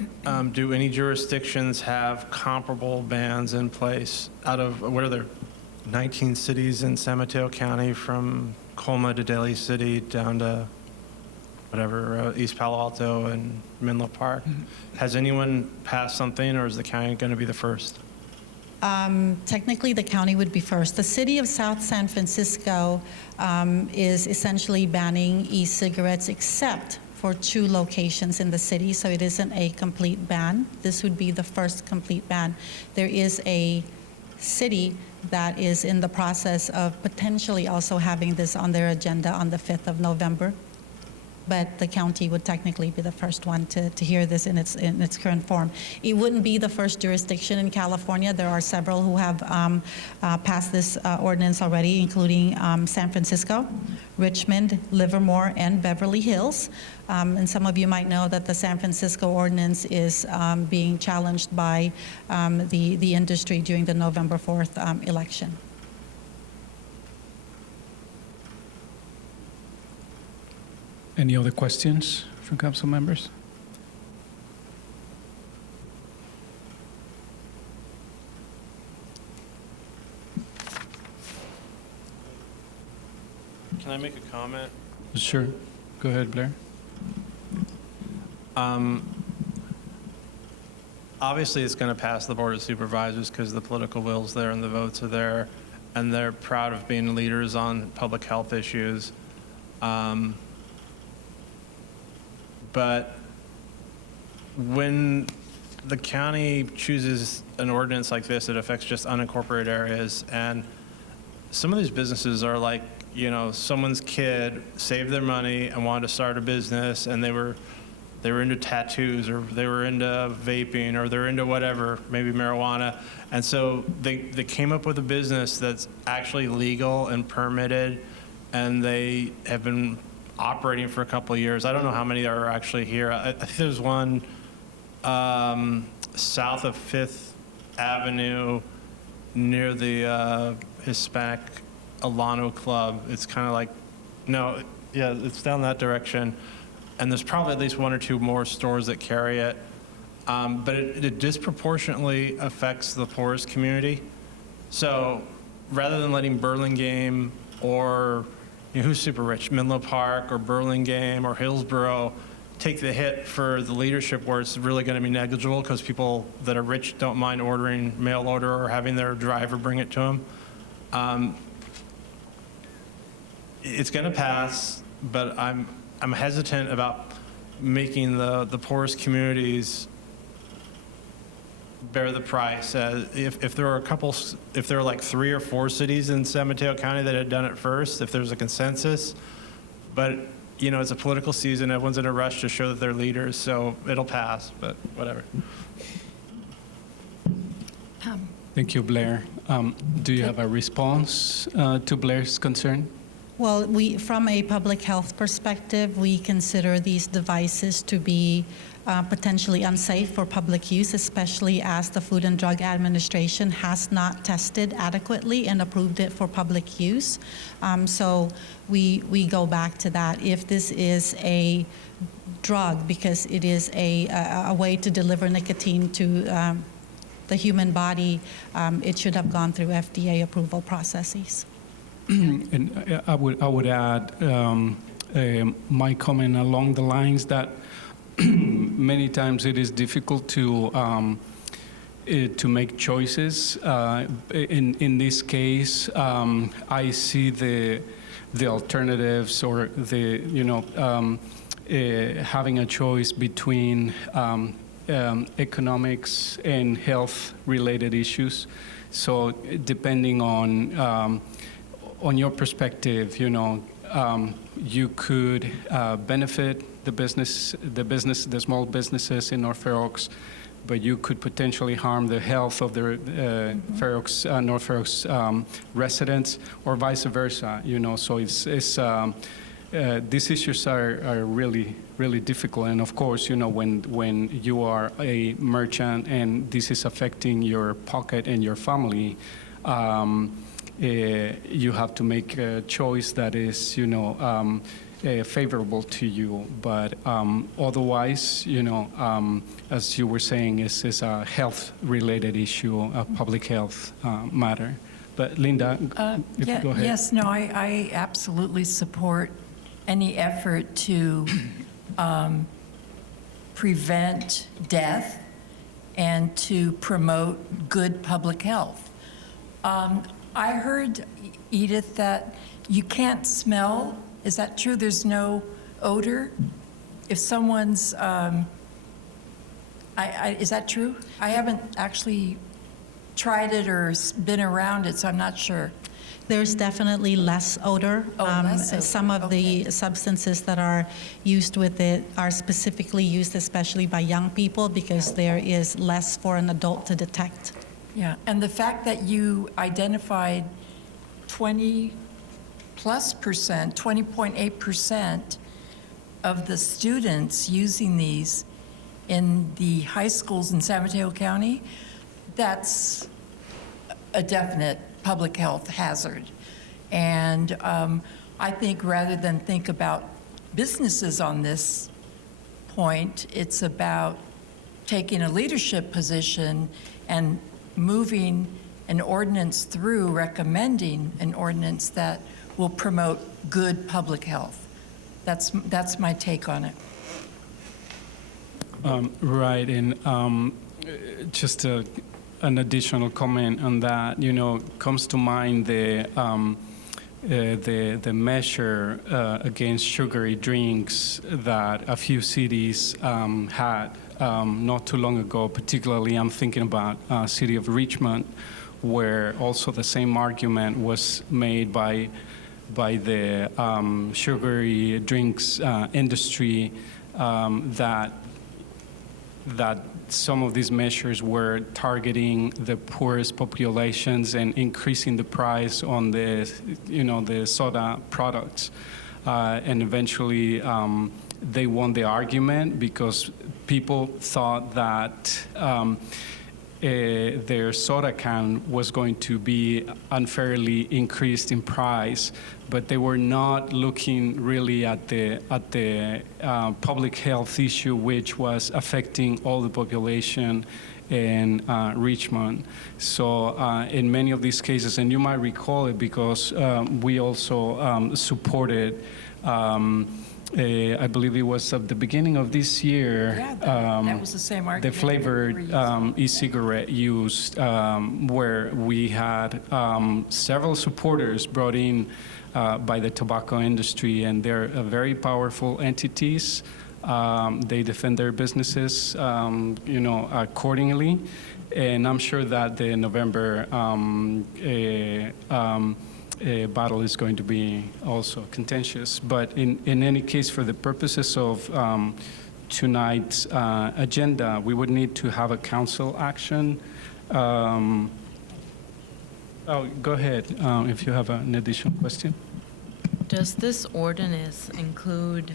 do any jurisdictions have comparable bans in place out of, what are there, 19 cities in San Mateo County, from Colma to Daly City down to whatever, East Palo Alto and Menlo Park? Has anyone passed something, or is the county going to be the first? Technically, the county would be first. The city of South San Francisco is essentially banning e-cigarettes except for 2 locations in the city, so it isn't a complete ban. This would be the first complete ban. There is a city that is in the process of potentially also having this on their agenda on the 5th of November. But the county would technically be the first one to hear this in its current form. It wouldn't be the first jurisdiction in California. There are several who have passed this ordinance already, including San Francisco, Richmond, Livermore, and Beverly Hills. And some of you might know that the San Francisco ordinance is being challenged by the industry during the November 4th election. Any other questions from council members? Can I make a comment? Sure. Go ahead, Blair. Obviously, it's going to pass the Board of Supervisors because the political will's there and the votes are there, and they're proud of being leaders on public health issues. But when the county chooses an ordinance like this, it affects just unincorporated areas, and some of these businesses are like, you know, someone's kid saved their money and wanted to start a business, and they were into tattoos, or they were into vaping, or they're into whatever, maybe marijuana. And so they came up with a business that's actually legal and permitted, and they have been operating for a couple of years. I don't know how many are actually here. I think there's one south of 5th Avenue near the Hispanic Alano Club. It's kind of like, no, yeah, it's down that direction. And there's probably at least one or two more stores that carry it. But it disproportionately affects the poorest community. So rather than letting Burlingame or, you know, who's super rich, Menlo Park or Burlingame or Hillsborough take the hit for the leadership where it's really going to be negligible because people that are rich don't mind ordering mail order or having their driver bring it to them. It's going to pass, but I'm hesitant about making the poorest communities bear the price. If there are if there are like 3 or 4 cities in San Mateo County that had done it first, if there's a consensus, but you know, it's a political season, everyone's in a rush to show that they're leaders, so it'll pass, but whatever. Thank you, Blair. Do you have a response to Blair's concern? Well, from a public health perspective, we consider these devices to be potentially unsafe for public use, especially as the Food and Drug Administration has not tested adequately and approved it for public use. So we go back to that. If this is a drug, because it is a way to deliver nicotine to the human body, it should have gone through FDA approval processes. And I would add my comment along the lines that many times it is difficult to make choices. In this case, I see the alternatives, or having a choice between economics and health-related issues. So depending on your perspective, you could benefit the small businesses in North Fair Oaks, but you could potentially harm the health of the North Fair Oaks residents, or vice versa. So these issues are really, really difficult. And of course, when you are a merchant and this is affecting your pocket and your family, you have to make a choice that is, favorable to you. But otherwise, as you were saying, is a health-related issue, a public health matter. But Linda, go ahead. Yes, no, I absolutely support any effort to prevent death and to promote good public health. I heard, Edith, that you can't smell. Is that true? There's no odor? If someone's, is that true? I haven't actually tried it or been around it, so I'm not sure. There's definitely less odor. Less odor. Some of the substances that are used with it are specifically used especially by young people because there is less for an adult to detect. Yeah, and the fact that you identified 20+%, 20.8% of the students using these in the high schools in San Mateo County, that's a definite public health hazard. And I think rather than think about businesses on this point, it's about taking a leadership position and moving an ordinance through, recommending an ordinance that will promote good public health. That's my take on it. Right, and just an additional comment on that. Comes to mind the measure against sugary drinks that a few cities had not too long ago. Particularly, I'm thinking about city of Richmond, where also the same argument was made by the sugary drinks industry, that some of these measures were targeting the poorest populations and increasing the price on the soda products. And eventually they won the argument because people thought that their soda can was going to be unfairly increased in price, but they were not looking really at the public health issue, which was affecting all the population in Richmond. So in many of these cases, and you might recall it because we also supported I believe it was at the beginning of this year. Yeah, that was the same argument. The flavored e-cigarette used, where we had several supporters brought in by the tobacco industry, and they're very powerful entities. They defend their businesses, accordingly. And I'm sure that the November battle is going to be also contentious. But in any case, for the purposes of tonight's agenda, we would need to have a council action. Oh, go ahead if you have an additional question. Does this ordinance include,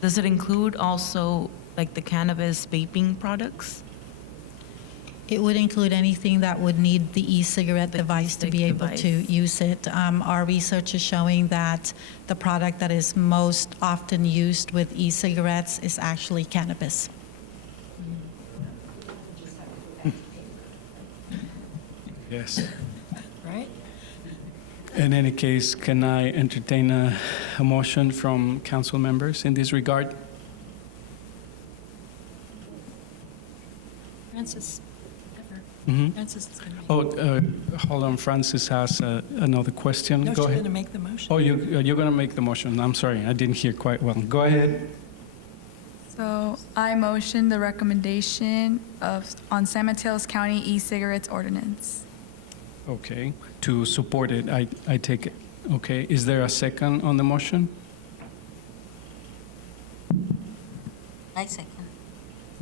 does it include also like the cannabis vaping products? It would include anything that would need the e-cigarette device to be able to use it. Our research is showing that the product that is most often used with e-cigarettes is actually cannabis. Yes. Right? In any case, can I entertain a motion from council members in this regard? Francis. Mhm. Francis is going to. Oh, hold on. Francis has another question. No, Go she's ahead. going to make the motion. Oh, you're going to make the motion. I'm sorry, I didn't hear quite well. Go ahead. So I motion the recommendation on San Mateos County e-cigarettes ordinance. Okay, to support it, I take it. Okay, is there a second on the motion? I second.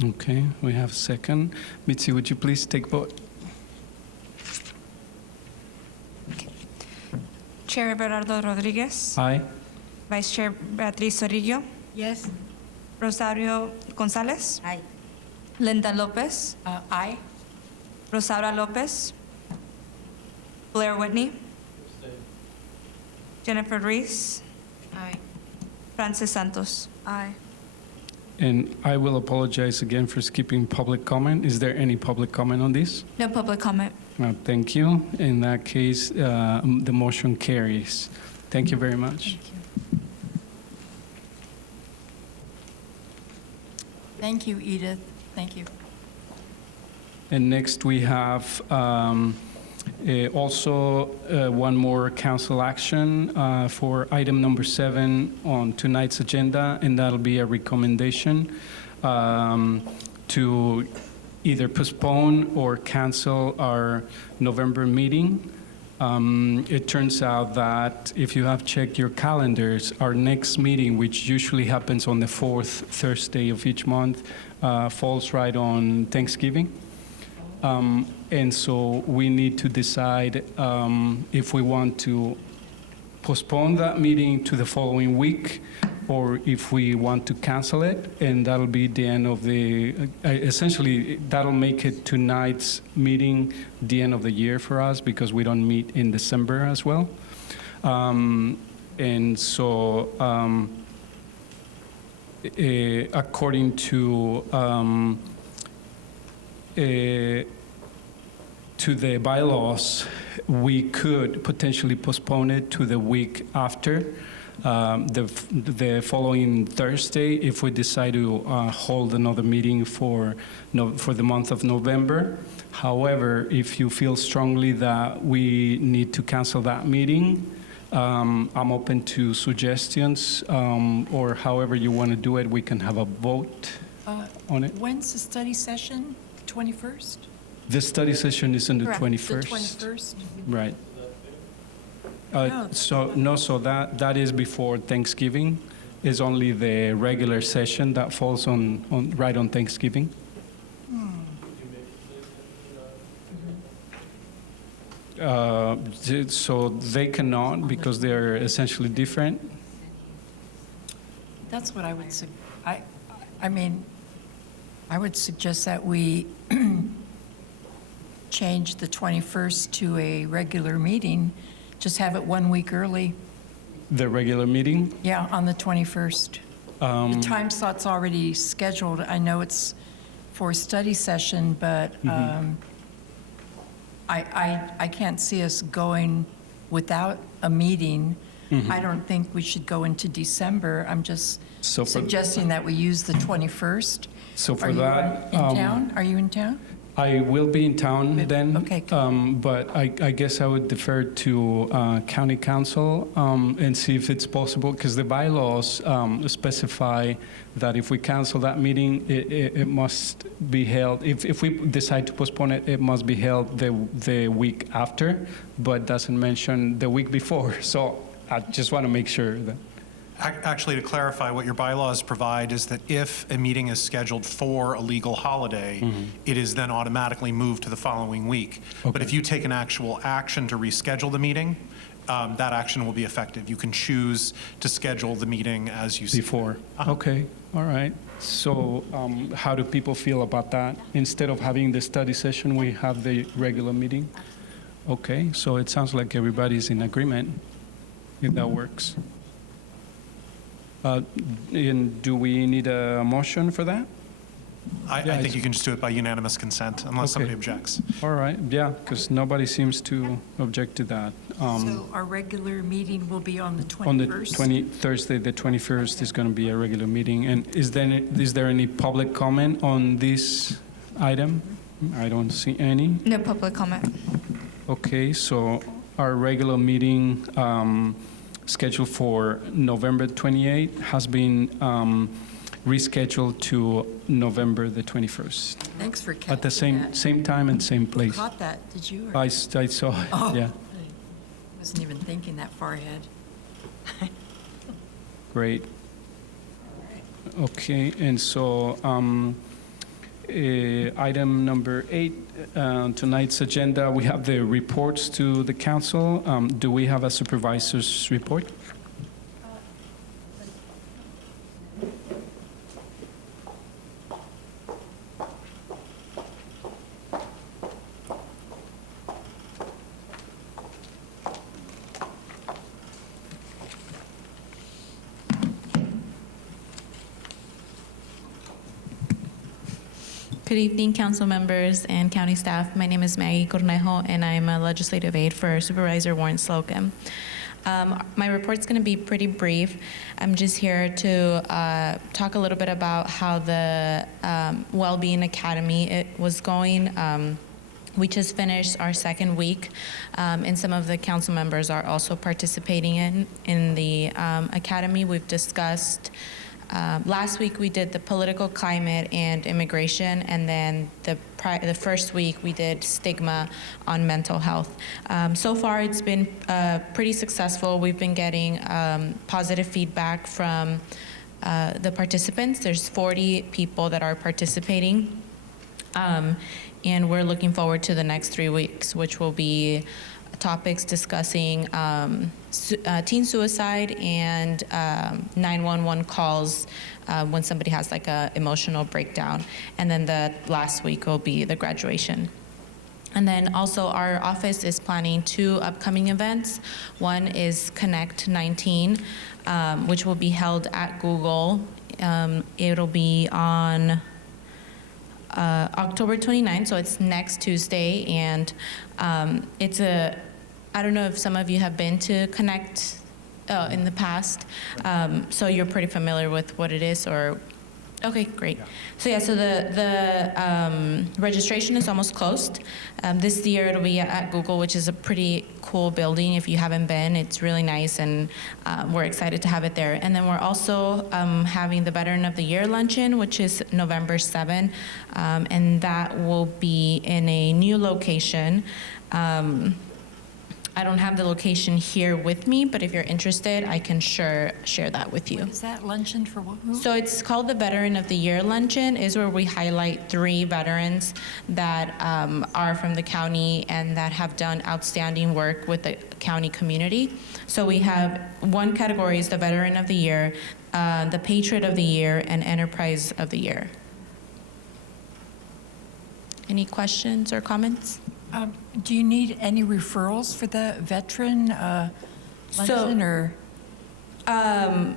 Okay, we have a second. Mitzi, would you please take vote? Chair Everardo Rodriguez. Aye. Vice Chair Beatriz Sorillo. Yes. Rosario Gonzalez. Aye. Linda Lopez. Aye. Rosaura Lopez. Blair Whitney. Jennifer Reese. Aye. Francis Santos. Aye. And I will apologize again for skipping public comment. Is there any public comment on this? No public comment. Thank you. In that case, the motion carries. Thank you very much. Thank you, Edith. Thank you. And next we have also one more council action for item number 7 on tonight's agenda, and that'll be a recommendation to either postpone or cancel our November meeting. It turns out that if you have checked your calendars, our next meeting, which usually happens on the 4th Thursday of each month, falls right on Thanksgiving. And so we need to decide if we want to postpone that meeting to the following week or if we want to cancel it, and that'll be the end of the, essentially, that'll make it tonight's meeting the end of the year for us because we don't meet in December as well. And so according to the bylaws, we could potentially postpone it to the week after, the following Thursday, if we decide to hold another meeting for the month of November. However, if you feel strongly that we need to cancel that meeting, I'm open to suggestions, or however you want to do it, we can have a vote on it. When's the study session? 21st? The study session is on the Correct. 21st. The 21st? Right. No. So that is before Thanksgiving. Is only the regular session that falls on right on Thanksgiving. So they cannot because they're essentially different. That's what I would, I mean, I would suggest that we change the 21st to a regular meeting, just have it 1 week early. The regular meeting. Yeah, on the 21st. The time slot's already scheduled. I know it's for a study session, but I can't see us going without a meeting. I don't think we should go into December. I'm just So for- suggesting that we use the 21st. So for Are you that, in town? Are you in town? I will be in town then. Okay, good. But I guess I would defer to county council and see if it's possible, because the bylaws specify that if we cancel that meeting, it must be held, if we decide to postpone it, it must be held the week after, but doesn't mention the week before. So I just want to make sure that. Actually, to clarify, what your bylaws provide is that if a meeting is scheduled for a legal holiday, it is then automatically moved to the following week. But if you take an actual action to reschedule the meeting, that action will be effective. You can choose to schedule the meeting as you see. Before. Okay, all right. So how do people feel about that? Instead of having the study session, we have the regular meeting? Okay, so it sounds like everybody's in agreement, if that works. And do we need a motion for that? I think you can just do it by unanimous consent, unless somebody objects. All right, yeah, because nobody seems to object to that. So our regular meeting will be on the 21st? On the Thursday, the 21st is going to be a regular meeting. And is there any public comment on this item? I don't see any. No public comment. Okay, so our regular meeting scheduled for November 28th has been rescheduled to November the 21st. Thanks for catching At the same time and same place. Caught that, did you? or- I saw it, Oh. yeah. I wasn't even thinking that far ahead. Great. Okay, and so item number 8, tonight's agenda, we have the reports to the council. Do we have a supervisor's report? Good evening, council members and county staff. My name is Maggie Cornejo, and I'm a legislative aide for Supervisor Warren Slocum. My report's going to be pretty brief. I'm just here to talk a little bit about how the Wellbeing Academy was going. We just finished our second week, and some of the council members are also participating in the academy. We've discussed last week we did the political climate and immigration, and then the first week we did stigma on mental health. So far it's been pretty successful. We've been getting positive feedback from the participants. There's 40 people that are participating, and we're looking forward to the next 3 weeks, which will be topics discussing teen suicide and 911 calls when somebody has like a emotional breakdown. And then the last week will be the graduation. And then also our office is planning 2 upcoming events. One is Connect 19, which will be held at Google. It'll be on October 29th, so it's next Tuesday, and I don't know if some of you have been to Connect in the past, so you're pretty familiar with what it is, or Okay, great. So yeah, so the registration is almost closed. This year it'll be at Google, which is a pretty cool building. If you haven't been, it's really nice, and we're excited to have it there. And then we're also having the Veteran of the Year luncheon, which is November 7, and that will be in a new location. I don't have the location here with me, but if you're interested, I can share that with you. What is that luncheon for who? So it's called the Veteran of the Year luncheon, is where we highlight 3 veterans that are from the county and that have done outstanding work with the county community. So we have one category is the Veteran of the Year, the Patriot of the Year, and Enterprise of the Year. Any questions or comments? Do you need any referrals for the veteran luncheon, or?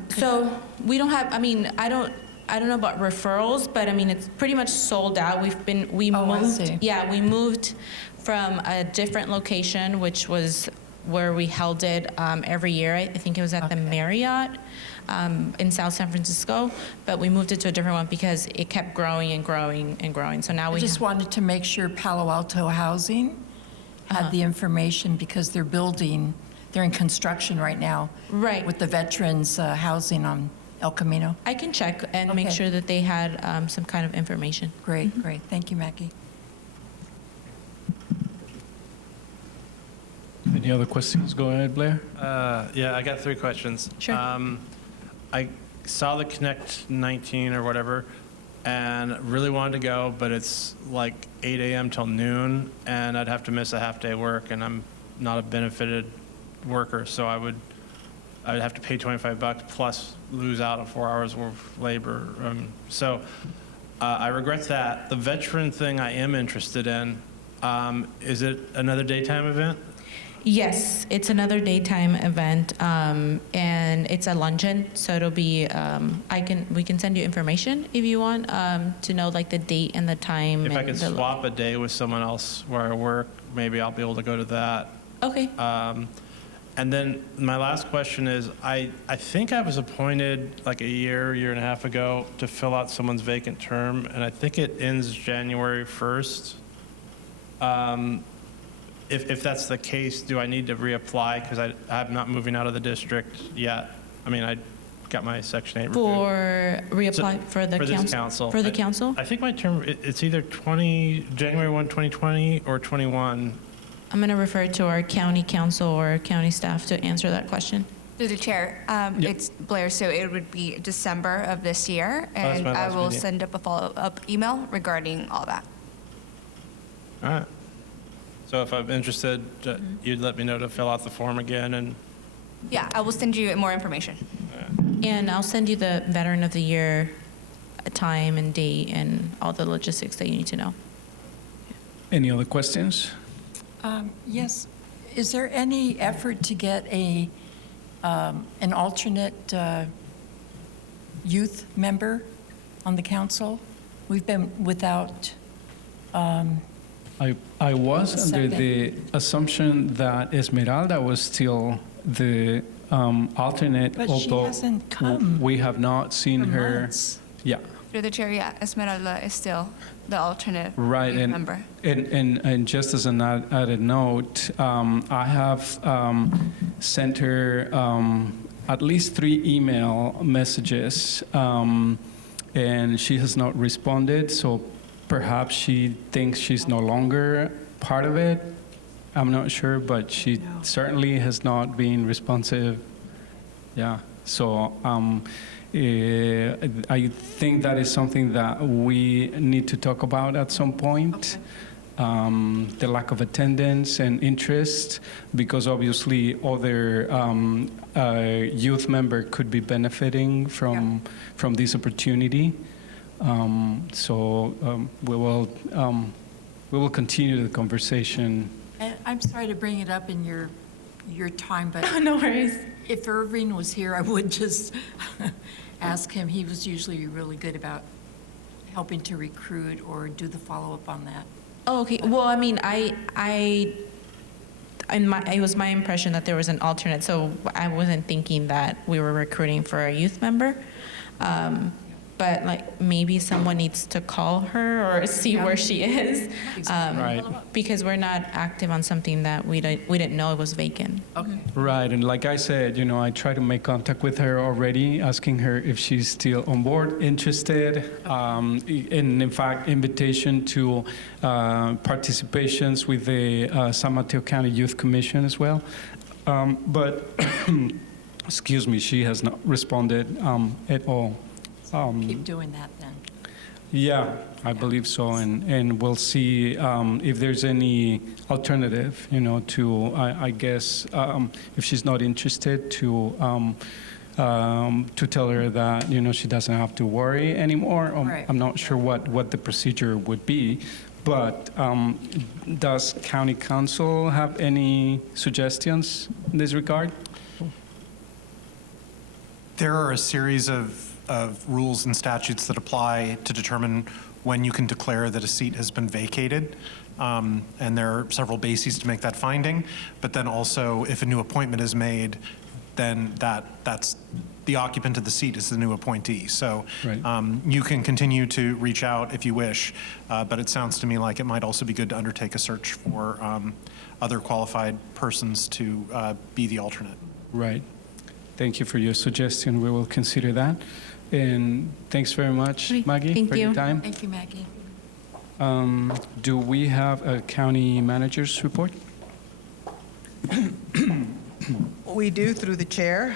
So we don't have, I mean, I don't know about referrals, but I mean, it's pretty much sold out. We moved. Yeah, we moved from a different location, which was where we held it every year. I think it was at the Marriott in South San Francisco, but we moved it to a different one because it kept growing and growing and growing. So now I just wanted to make sure Palo Alto Housing had the information, because they're in construction right now. Right. With the veterans housing on El Camino. I can check and make sure that they had some kind of information. Great, great. Thank you, Mackie. Any other questions? Go ahead, Blair. Yeah, I got 3 questions. Sure. I saw the Connect 19 or whatever, and really wanted to go, but it's like 8 a.m. till noon, and I'd have to miss a half-day work, and I'm not a benefited worker, so I'd have to pay $25 plus lose out on 4 hours worth of labor. So I regret that. The veteran thing I am interested in. Is it another daytime event? Yes, it's another daytime event, and it's a luncheon, so it'll be, we can send you information if you want, to know like the date and the time. If I could swap a day with someone else where I work, maybe I'll be able to go to that. Okay. And then my last question is, I think I was appointed like a year and a half ago to fill out someone's vacant term, and I think it ends January 1st. If that's the case, do I need to reapply? Because I'm not moving out of the district yet. I mean, I got my Section 8 removed. For reapply for the this council? council. For the council? I think my term, it's either January 1, 2020 or 21. I'm going to refer to our county council or county staff to answer that question. Through the chair, it's Blair, so it would be December of this year, that's and my I last will meeting. send up a follow-up email regarding all that. All right. So if I'm interested, you'd let me know to fill out the form again, and Yeah, I will send you more information. And I'll send you the Veteran of the Year time and date and all the logistics that you need to know. Any other questions? Yes. Is there any effort to get an alternate youth member on the council? We've been without. I was under the assumption that Esmeralda was still the alternate, But she although hasn't come we have not seen for her. months. Yeah, Through the chair, yeah, Esmeralda is still the alternate right. youth And, member. and just as an added note, I have sent her at least 3 email messages, and she has not responded. So perhaps she thinks she's no longer part of it. I'm not sure, but she certainly has not been responsive. Yeah. So I think that is something that we need to talk about at some point. The lack of attendance and interest, because obviously other youth member could be benefiting from this opportunity. We will continue the conversation. And I'm sorry to bring it up in your time, but No worries. if Irving was here, I would just ask him. He was usually really good about helping to recruit or do the follow-up on that. Oh, okay. Well, I mean, it was my impression that there was an alternate, so I wasn't thinking that we were recruiting for a youth member. but like maybe someone needs to call her or see where she is. Right. Because we're not active on something that we didn't know it was vacant. Okay. Right, and like I said, I try to make contact with her already, asking her if she's still on board, interested, and in fact, invitation to participations with the San Mateo County Youth Commission as well. But, excuse me, she has not responded at all. Keep doing that then. Yeah, I believe so, and we'll see if there's any alternative, to, I guess, if she's not interested, to tell her that, she doesn't have to worry anymore. Right. I'm not sure what the procedure would be, but does County Council have any suggestions in this regard? There are a series of rules and statutes that apply to determine when you can declare that a seat has been vacated. And there are several bases to make that finding. But then also, if a new appointment is made, then that's the occupant of the seat is the new appointee. So Right. You can continue to reach out if you wish, but it sounds to me like it might also be good to undertake a search for other qualified persons to be the alternate. Right. Thank you for your suggestion. We will consider that. And thanks very much, Okay, Maggie, thank for your you. time. Thank you, Maggie. Do we have a county manager's report? We do, through the chair.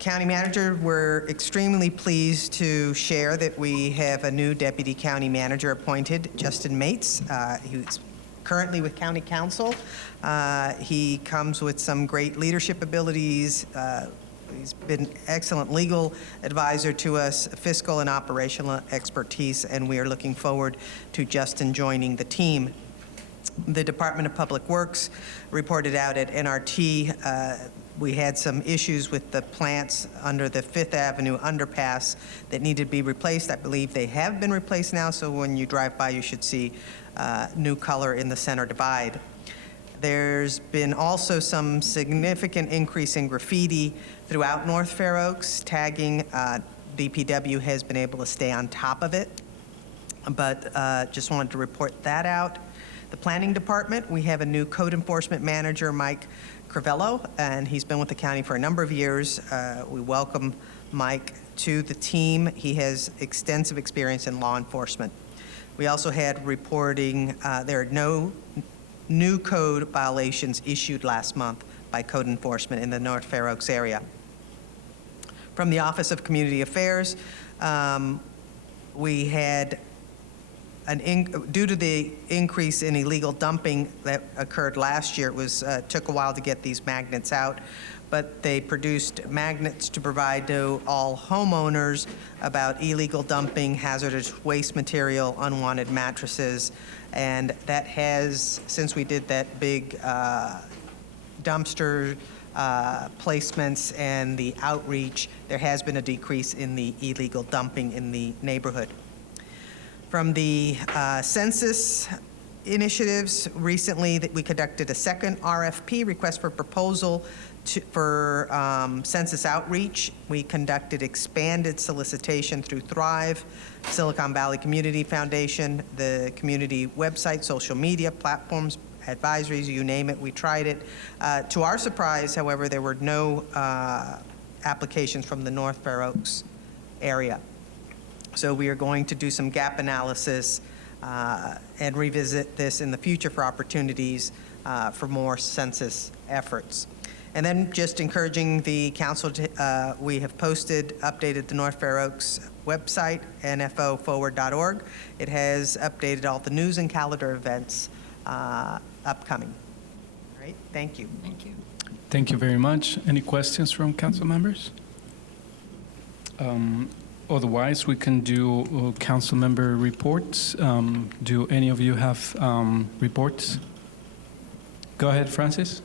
County manager, we're extremely pleased to share that we have a new deputy county manager appointed, Justin Mates. He's currently with county council. He comes with some great leadership abilities. He's been an excellent legal advisor to us, fiscal and operational expertise, and we are looking forward to Justin joining the team. The Department of Public Works reported out at NRT we had some issues with the plants under the Fifth Avenue underpass that needed to be replaced. I believe they have been replaced now, so when you drive by, you should see new color in the center divide. There's been also some significant increase in graffiti throughout North Fair Oaks. Tagging, DPW has been able to stay on top of it, but just wanted to report that out. The Planning Department, we have a new code enforcement manager, Mike Crivello, and he's been with the county for a number of years. We welcome Mike to the team. He has extensive experience in law enforcement. We also had reporting, there are no new code violations issued last month by code enforcement in the North Fair Oaks area. From the Office of Community Affairs, we had due to the increase in illegal dumping that occurred last year, it was took a while to get these magnets out, but they produced magnets to provide to all homeowners about illegal dumping, hazardous waste material, unwanted mattresses, and that has, since we did that big dumpster placements and the outreach, there has been a decrease in the illegal dumping in the neighborhood. From the census initiatives, recently that we conducted a second RFP, request for proposal for census outreach. We conducted expanded solicitation through Thrive, Silicon Valley Community Foundation, the community website, social media platforms, advisories, you name it, we tried it. To our surprise, however, there were no applications from the North Fair Oaks area. So we are going to do some gap analysis and revisit this in the future for opportunities for more census efforts. And then just encouraging the council to, we have updated the North Fair Oaks website, nfoforward.org. It has updated all the news and calendar events upcoming. All right, thank you. Thank you. Thank you very much. Any questions from council members? Otherwise, we can do council member reports. Do any of you have reports? Go ahead, Francis.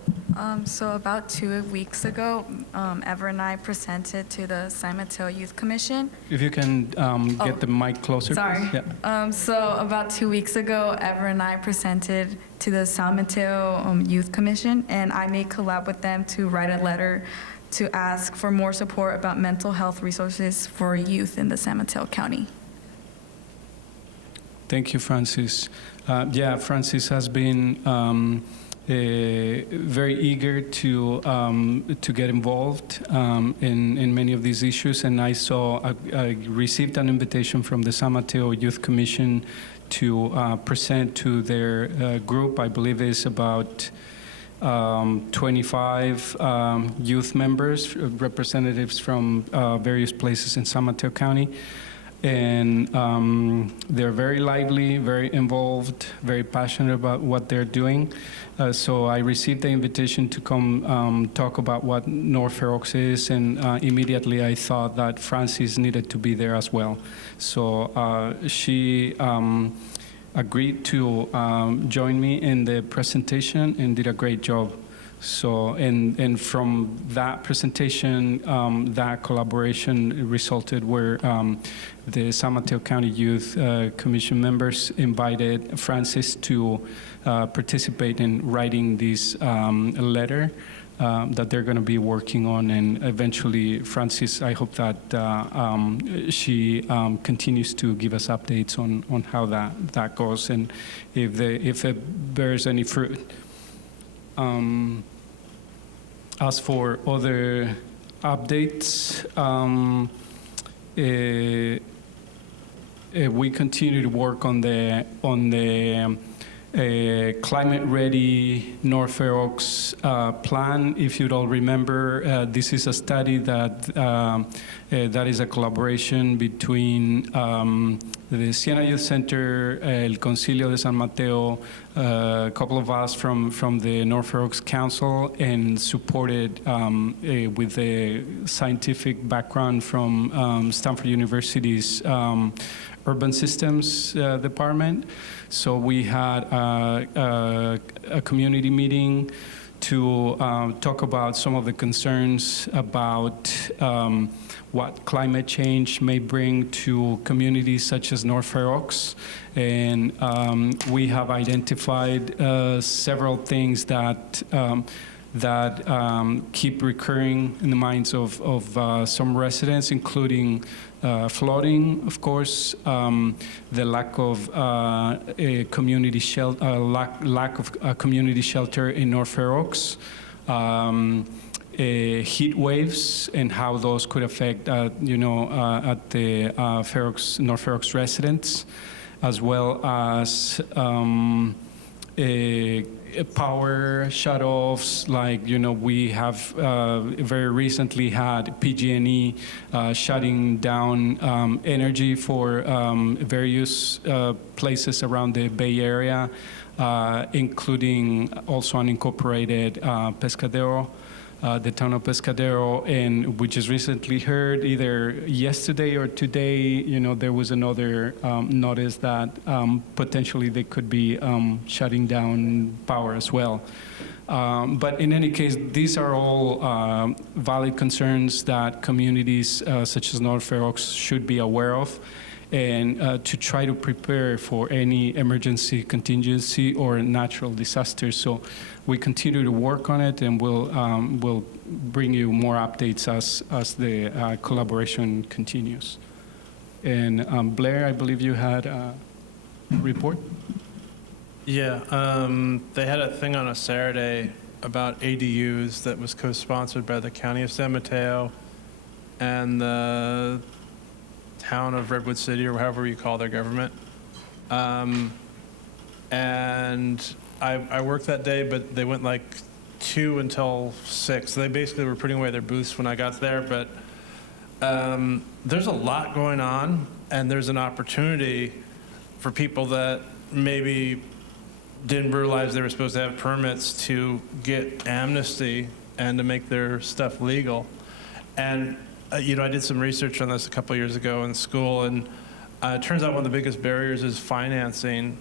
So about 2 weeks ago, Ever and I presented to the San Mateo Youth Commission. If you can get the mic closer. Sorry. Please. Yeah. So about 2 weeks ago, Ever and I presented to the San Mateo Youth Commission, and I may collab with them to write a letter to ask for more support about mental health resources for youth in the San Mateo County. Thank you, Francis. Francis has been very eager to get involved in many of these issues, and I received an invitation from the San Mateo Youth Commission to present to their group. I believe it's about 25 youth members, representatives from various places in San Mateo County. And they're very lively, very involved, very passionate about what they're doing. So I received the invitation to come talk about what North Fair Oaks is, and immediately I thought that Francis needed to be there as well. So she agreed to join me in the presentation and did a great job. So, and from that presentation, that collaboration resulted where the San Mateo County Youth Commission members invited Francis to participate in writing this letter that they're going to be working on. And eventually, Francis, I hope that she continues to give us updates on how that goes and if it bears any fruit. As for other updates, we continue to work on the climate-ready North Fair Oaks plan. If you all remember, this is a study that is a collaboration between the Siena Youth Center, El Concilio de San Mateo, a couple of us from the North Fair Oaks Council, and supported with a scientific background from Stanford University's Urban Systems Department. So we had a community meeting to talk about some of the concerns about what climate change may bring to communities such as North Fair Oaks. And we have identified several things that keep recurring in the minds of some residents, including flooding, of course, the lack of a community shelter, lack of a community shelter in North Fair Oaks, heat waves, and how those could affect, at the North Fair Oaks residents, as well as power shutoffs. Like, we have very recently had PG&E shutting down energy for various places around the Bay Area, including also unincorporated Pescadero. The town of Pescadero, and we just recently heard either yesterday or today, there was another notice that potentially they could be shutting down power as well. But in any case, these are all valid concerns that communities such as North Fair Oaks should be aware of, and to try to prepare for any emergency, contingency, or natural disasters. So we continue to work on it, and we'll bring you more updates as the collaboration continues. And Blair, I believe you had a report? Yeah, they had a thing on a Saturday about ADUs that was co-sponsored by the County of San Mateo and the town of Redwood City, or however you call their government. And I worked that day, but they went like 2 until 6. They basically were putting away their booths when I got there, but there's a lot going on, and there's an opportunity for people that maybe didn't realize they were supposed to have permits to get amnesty and to make their stuff legal. And I did some research on this a couple years ago in school, and it turns out one of the biggest barriers is financing,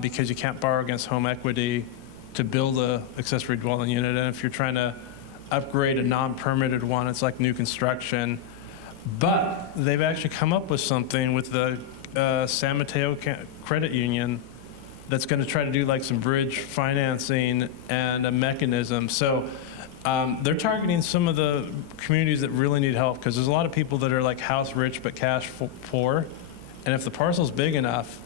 because you can't borrow against home equity to build a accessory dwelling unit. And if you're trying to upgrade a non-permitted one, it's like new construction. But they've actually come up with something with the San Mateo Credit Union that's going to try to do like some bridge financing and a mechanism. So they're targeting some of the communities that really need help, because there's a lot of people that are like house rich but cash poor. And if the parcel's big enough,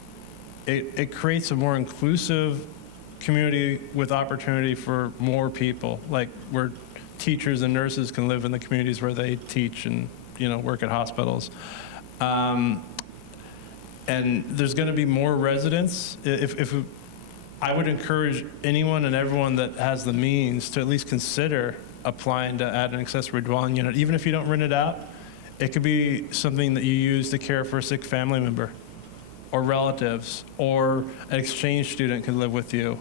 it creates a more inclusive community with opportunity for more people, like where teachers and nurses can live in the communities where they teach and, you know, work at hospitals. And there's going to be more residents. I would encourage anyone and everyone that has the means to at least consider applying to add an accessory dwelling unit. Even if you don't rent it out, it could be something that you use to care for a sick family member or relatives, or an exchange student could live with you.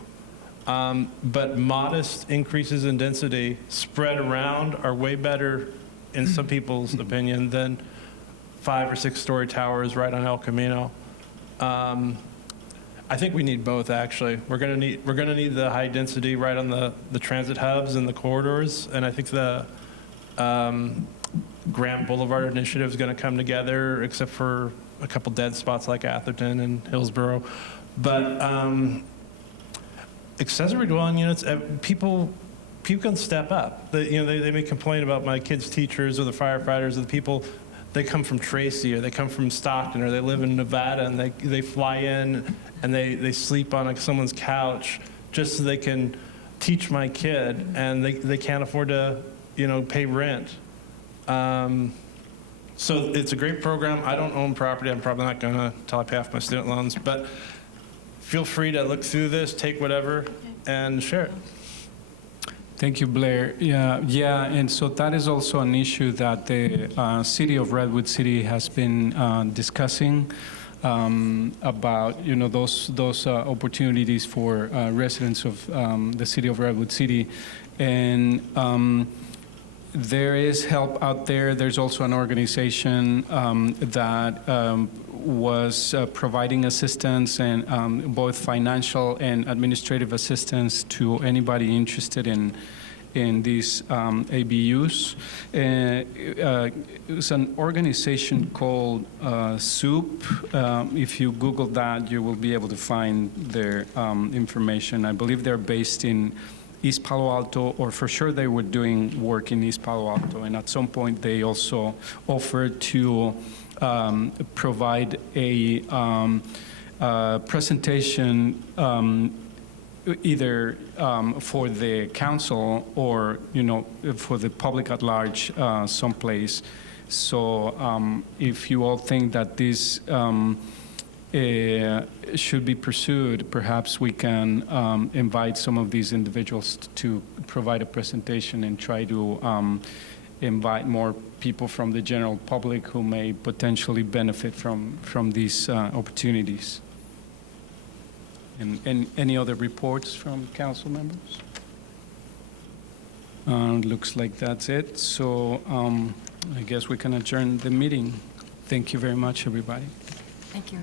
But modest increases in density spread around are way better, in some people's opinion, than 5 or 6 story towers right on El Camino. I think we need both, actually. We're gonna need the high density right on the transit hubs and the corridors, and I think the Grant Boulevard initiative is gonna come together, except for a couple dead spots like Atherton and Hillsborough. But accessory dwelling units, people can step up. They may complain about my kids' teachers or the firefighters or the people. They come from Tracy, or they come from Stockton, or they live in Nevada, and they fly in and they sleep on someone's couch just so they can teach my kid, and they can't afford to, pay rent. So it's a great program. I don't own property. I'm probably not going to until I pay off my student loans, but feel free to look through this, take whatever, and share it. Thank you, Blair. Yeah, and so that is also an issue that the city of Redwood City has been discussing about, those opportunities for residents of the city of Redwood City, and there is help out there. There's also an organization that was providing assistance, and both financial and administrative assistance to anybody interested in these ABUs. It's an organization called SOUP. If you Google that, you will be able to find their information. I believe they're based in East Palo Alto, or for sure they were doing work in East Palo Alto, and at some point they also offered to provide a presentation either for the council or for the public at large someplace. So if you all think that this should be pursued, perhaps we can invite some of these individuals to provide a presentation and try to invite more people from the general public who may potentially benefit from these opportunities. And any other reports from council members? Looks like that's it. So I guess we can adjourn the meeting. Thank you very much, everybody. Thank you.